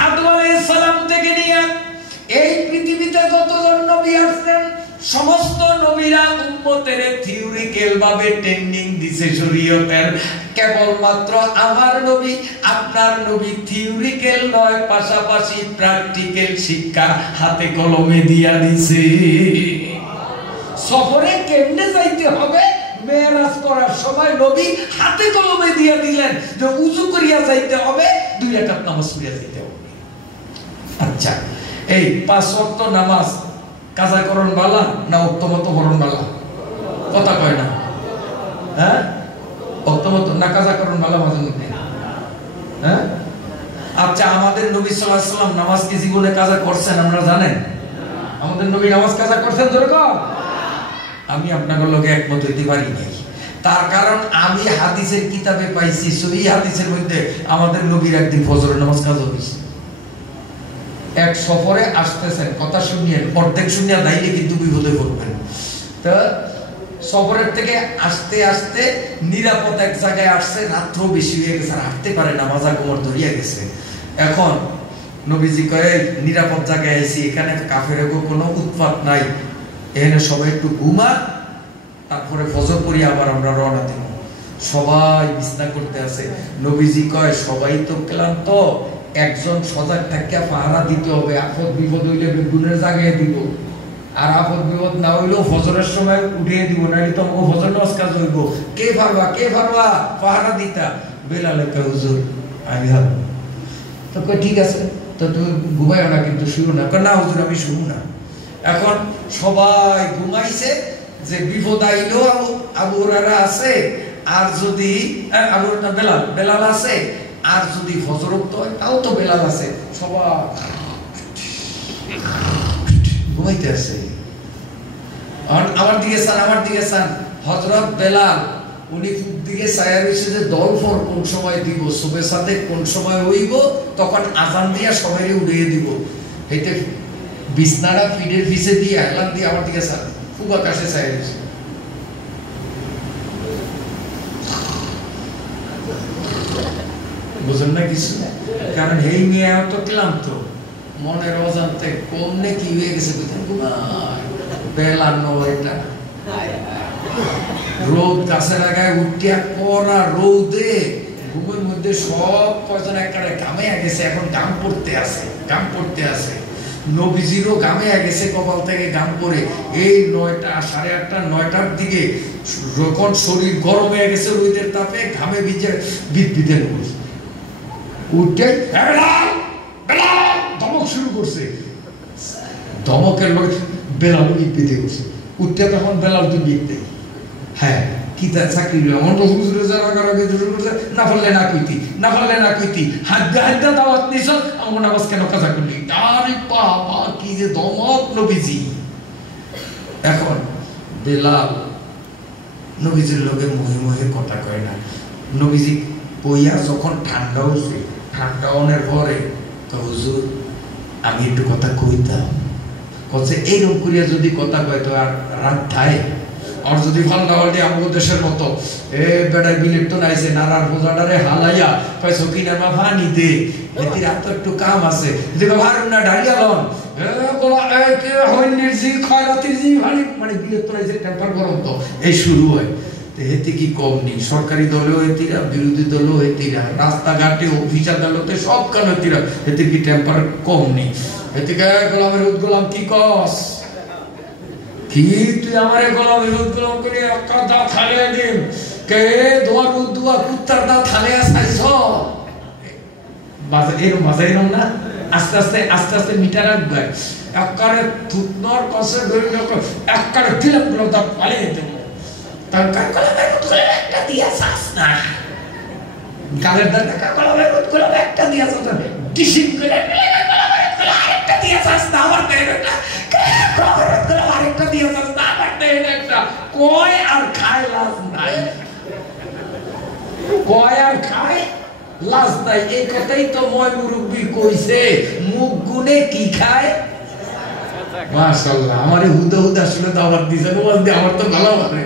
আদম আলাইহিস সালাম থেকে নিয়ে এই পৃথিবীতে যতজন নবী আসছেন, সমস্ত নবীরা উম্মতের থিওরিক্যাল ভাবে ট্রেনিং দিছে শরীয়তের। কেবলমাত্র আমার নবী, আপনার নবী থিওরিক্যাল নয়, পাশাপাশি প্র্যাকটিক্যাল শিক্ষা হাতে কলমে দিয়া দিছে। সফরে কেমনে যাইতে হবে মেরাজ করার সময় নবী হাতে কলমে দিয়ে দিলেন যে উযু করিয়া যাইতে হবে, 2 রাকাত নামাজ পড়িয়া যাইতে হবে। আচ্ছা, এই 5 ওয়াক্ত নামাজ কাজা করণ বালা না উত্তমত করণ বালা? কথা কয় না, হ্যাঁ? উত্তমত না কাজা করণ বালা মাঝে মধ্যে, হ্যাঁ? আচ্ছা, আমাদের নবী সাল্লাল্লাহু আলাইহি ওয়াসাল্লাম নামাজ কি জীবনে কাজা করছেন আপনারা জানেন? আমাদের নবী নামাজ কাজা করছেন যেরকম? আমি আপনাদের লগে একমত হইতে পারি নাই। তার কারণ আমি হাদিসের কিতাবে পাইছি, সহিহ হাদিসের মধ্যে আমাদের নবীর একদিন ফজরের নামাজ কাজা হইছে। এক সফরে আসতেছেন, কথা শুনিয়েন, অর্ধেক শুনিয়া দাইলে কিন্তু বিপদে পড়বেন। তো সফরের থেকে আসতে আসতে নিরাপদ এক জায়গায় আসছে, রাত্র বেশি হয়ে গেছে, হাঁটতে পারে না, মাজা কোমর ধরিয়া গেছে। এখন নবীজি কয়ে নিরাপদ জায়গায় আইছি, এখানে কাফেরের কোনো উৎপাত নাই, এখানে সবাই একটু ঘুমা, তারপরে ফজর পড়ি আবার আমরা রওনা দিব। সবাই বিছনা করতে আছে। নবীজি কয় সবাই তো ক্লান্ত, একজন সজাগ থাকিয়া পাহারা দিতে হবে, আপদ বিপদ হইলে বেগুনের জায়গায় দিব, আর আপদ বিপদ না হইলেও ফজরের সময় উঠিয়ে দিব, নাইলে তো আমাকে ফজর নামাজ কাজ হইব। কে পারবা পাহারা দিতা? বেলালে কয় হুজুর আমি ভাবো। তো কই ঠিক আছে, তো তুমি ঘুমাইও না, কিন্তু শুরু না। না হুজুর আমি শুরু না। এখন সবাই ঘুমাইছে, যে বিপদ আইলেও আবু হুরায়রা আছে, আর যদি আবু বেলাল আছে, আর যদি ফজরত হয় তাও তো বেলাল আছে, সবাই ঘুমাইতে আছে। আমার দিকে চান হযরত বেলাল, উনি দিকে ছায়া রয়েছে যে দলফর কোন সময় দিব, সুবে সাথে কোন সময় হইব, তখন আজান দিয়া সবাই উড়িয়ে দিব। এইতে বিছনাটা ফিডের পিছে দিয়ে হেলান দিয়ে আমার দিকে চান, খুব আকাশে ছায়া রয়েছে। বুঝেন না কিছু? কারণ এই মেয়ে তো ক্লান্ত, মনের অজান্তে কমনে কি হয়ে গেছে, বেলা 9টা, রোদ গাছে লাগায় উঠিয়া কড়া রোদে ঘুমের মধ্যে সব কয়জন একটা ঘামে গেছে, এখন ঘাম পড়তে আছে। নবীজিরও ঘামে গেছে, কপাল থেকে ঘাম পড়ে। এই 9টা 8:30 9টার দিকে যখন শরীর গরম হয়ে গেছে রোদের তাপে, ঘামে ভিজে বিদবিদে পড়ছে, উঠে ধমক শুরু করছে। ধমকের লোক বেলাল বিদবিদে করছে, উঠতে তখন বেলাল তো বিদতে, হ্যাঁ কি তার চাকরি আমার তো হুজুরে যারা শুরু করছে, না পারলে না কইতি হাদ্দা দাওয়াত নিছ, আমার নামাজ কেন কাজা করলি? আরে বাবা কি যে ধমক নবীজি। এখন বেলাল নবীজির লোকে মুহে কথা কয় না। নবীজি কইয়া যখন ঠান্ডা হচ্ছে, ঠান্ডা হওয়ার পরে হুজুর আমি একটু কথা কইতাম, কচ্ছে এইরকম করিয়া যদি কথা কয় তো আর রাত ঠায়, আর যদি ফাল্টা পাল্টি আমাদের দেশের মতো বেড়ায় বিলেট তো নাইছে নারার বোঝাটারে হালাইয়া কয়েছো কিনা মা পানি দে, এটির হাত একটু কাম আছে, দেখো ভারুন না ঢালিয়া লন মানে বিলেট তো নাইছে, টেম্পার গরম তো এই শুরু হয়। এতে কি কম নেই, সরকারি দলেও এতিরা, বিরোধী দলেও এতিরা, রাস্তাঘাটে অফিস আদালতে সব কাল এতিরা, এতে কি টেম্পার কম নেই? এতে গোলামের গোলাম কি কস কি তুই আমারে গোলামের গোলাম করে একটা দাঁত হালিয়ে দিন, কে দোয়া দুয়া কুত্তার দাঁত হালিয়ে চাইছ এরম বাজা এরম না, আস্তে আস্তে মিটার রাখবে, একবারে থুতনর কষে ধরে একবারে দিলাম গুলো দাঁত পালিয়ে দেবো। একটা দিয়া চাস না, গালের দাঁড়া গোলামের গোলাম একটা দিয়া চাস না, ডিসিং করে আরেকটা দিয়া চাস না, আমার আরেকটা দিয়া চাস না, আমার একটা কয় আর খায় লাভ নাই, কয় আর খায় লাজ নাই। এই কথাই তো ময় মুরব্বী কইছে, মুখ গুনে কি খায়। মাশাআল্লাহ, আমারে হুদা হুদা শুনে দাওয়াত দিছে, আমার তো ভালো লাগে।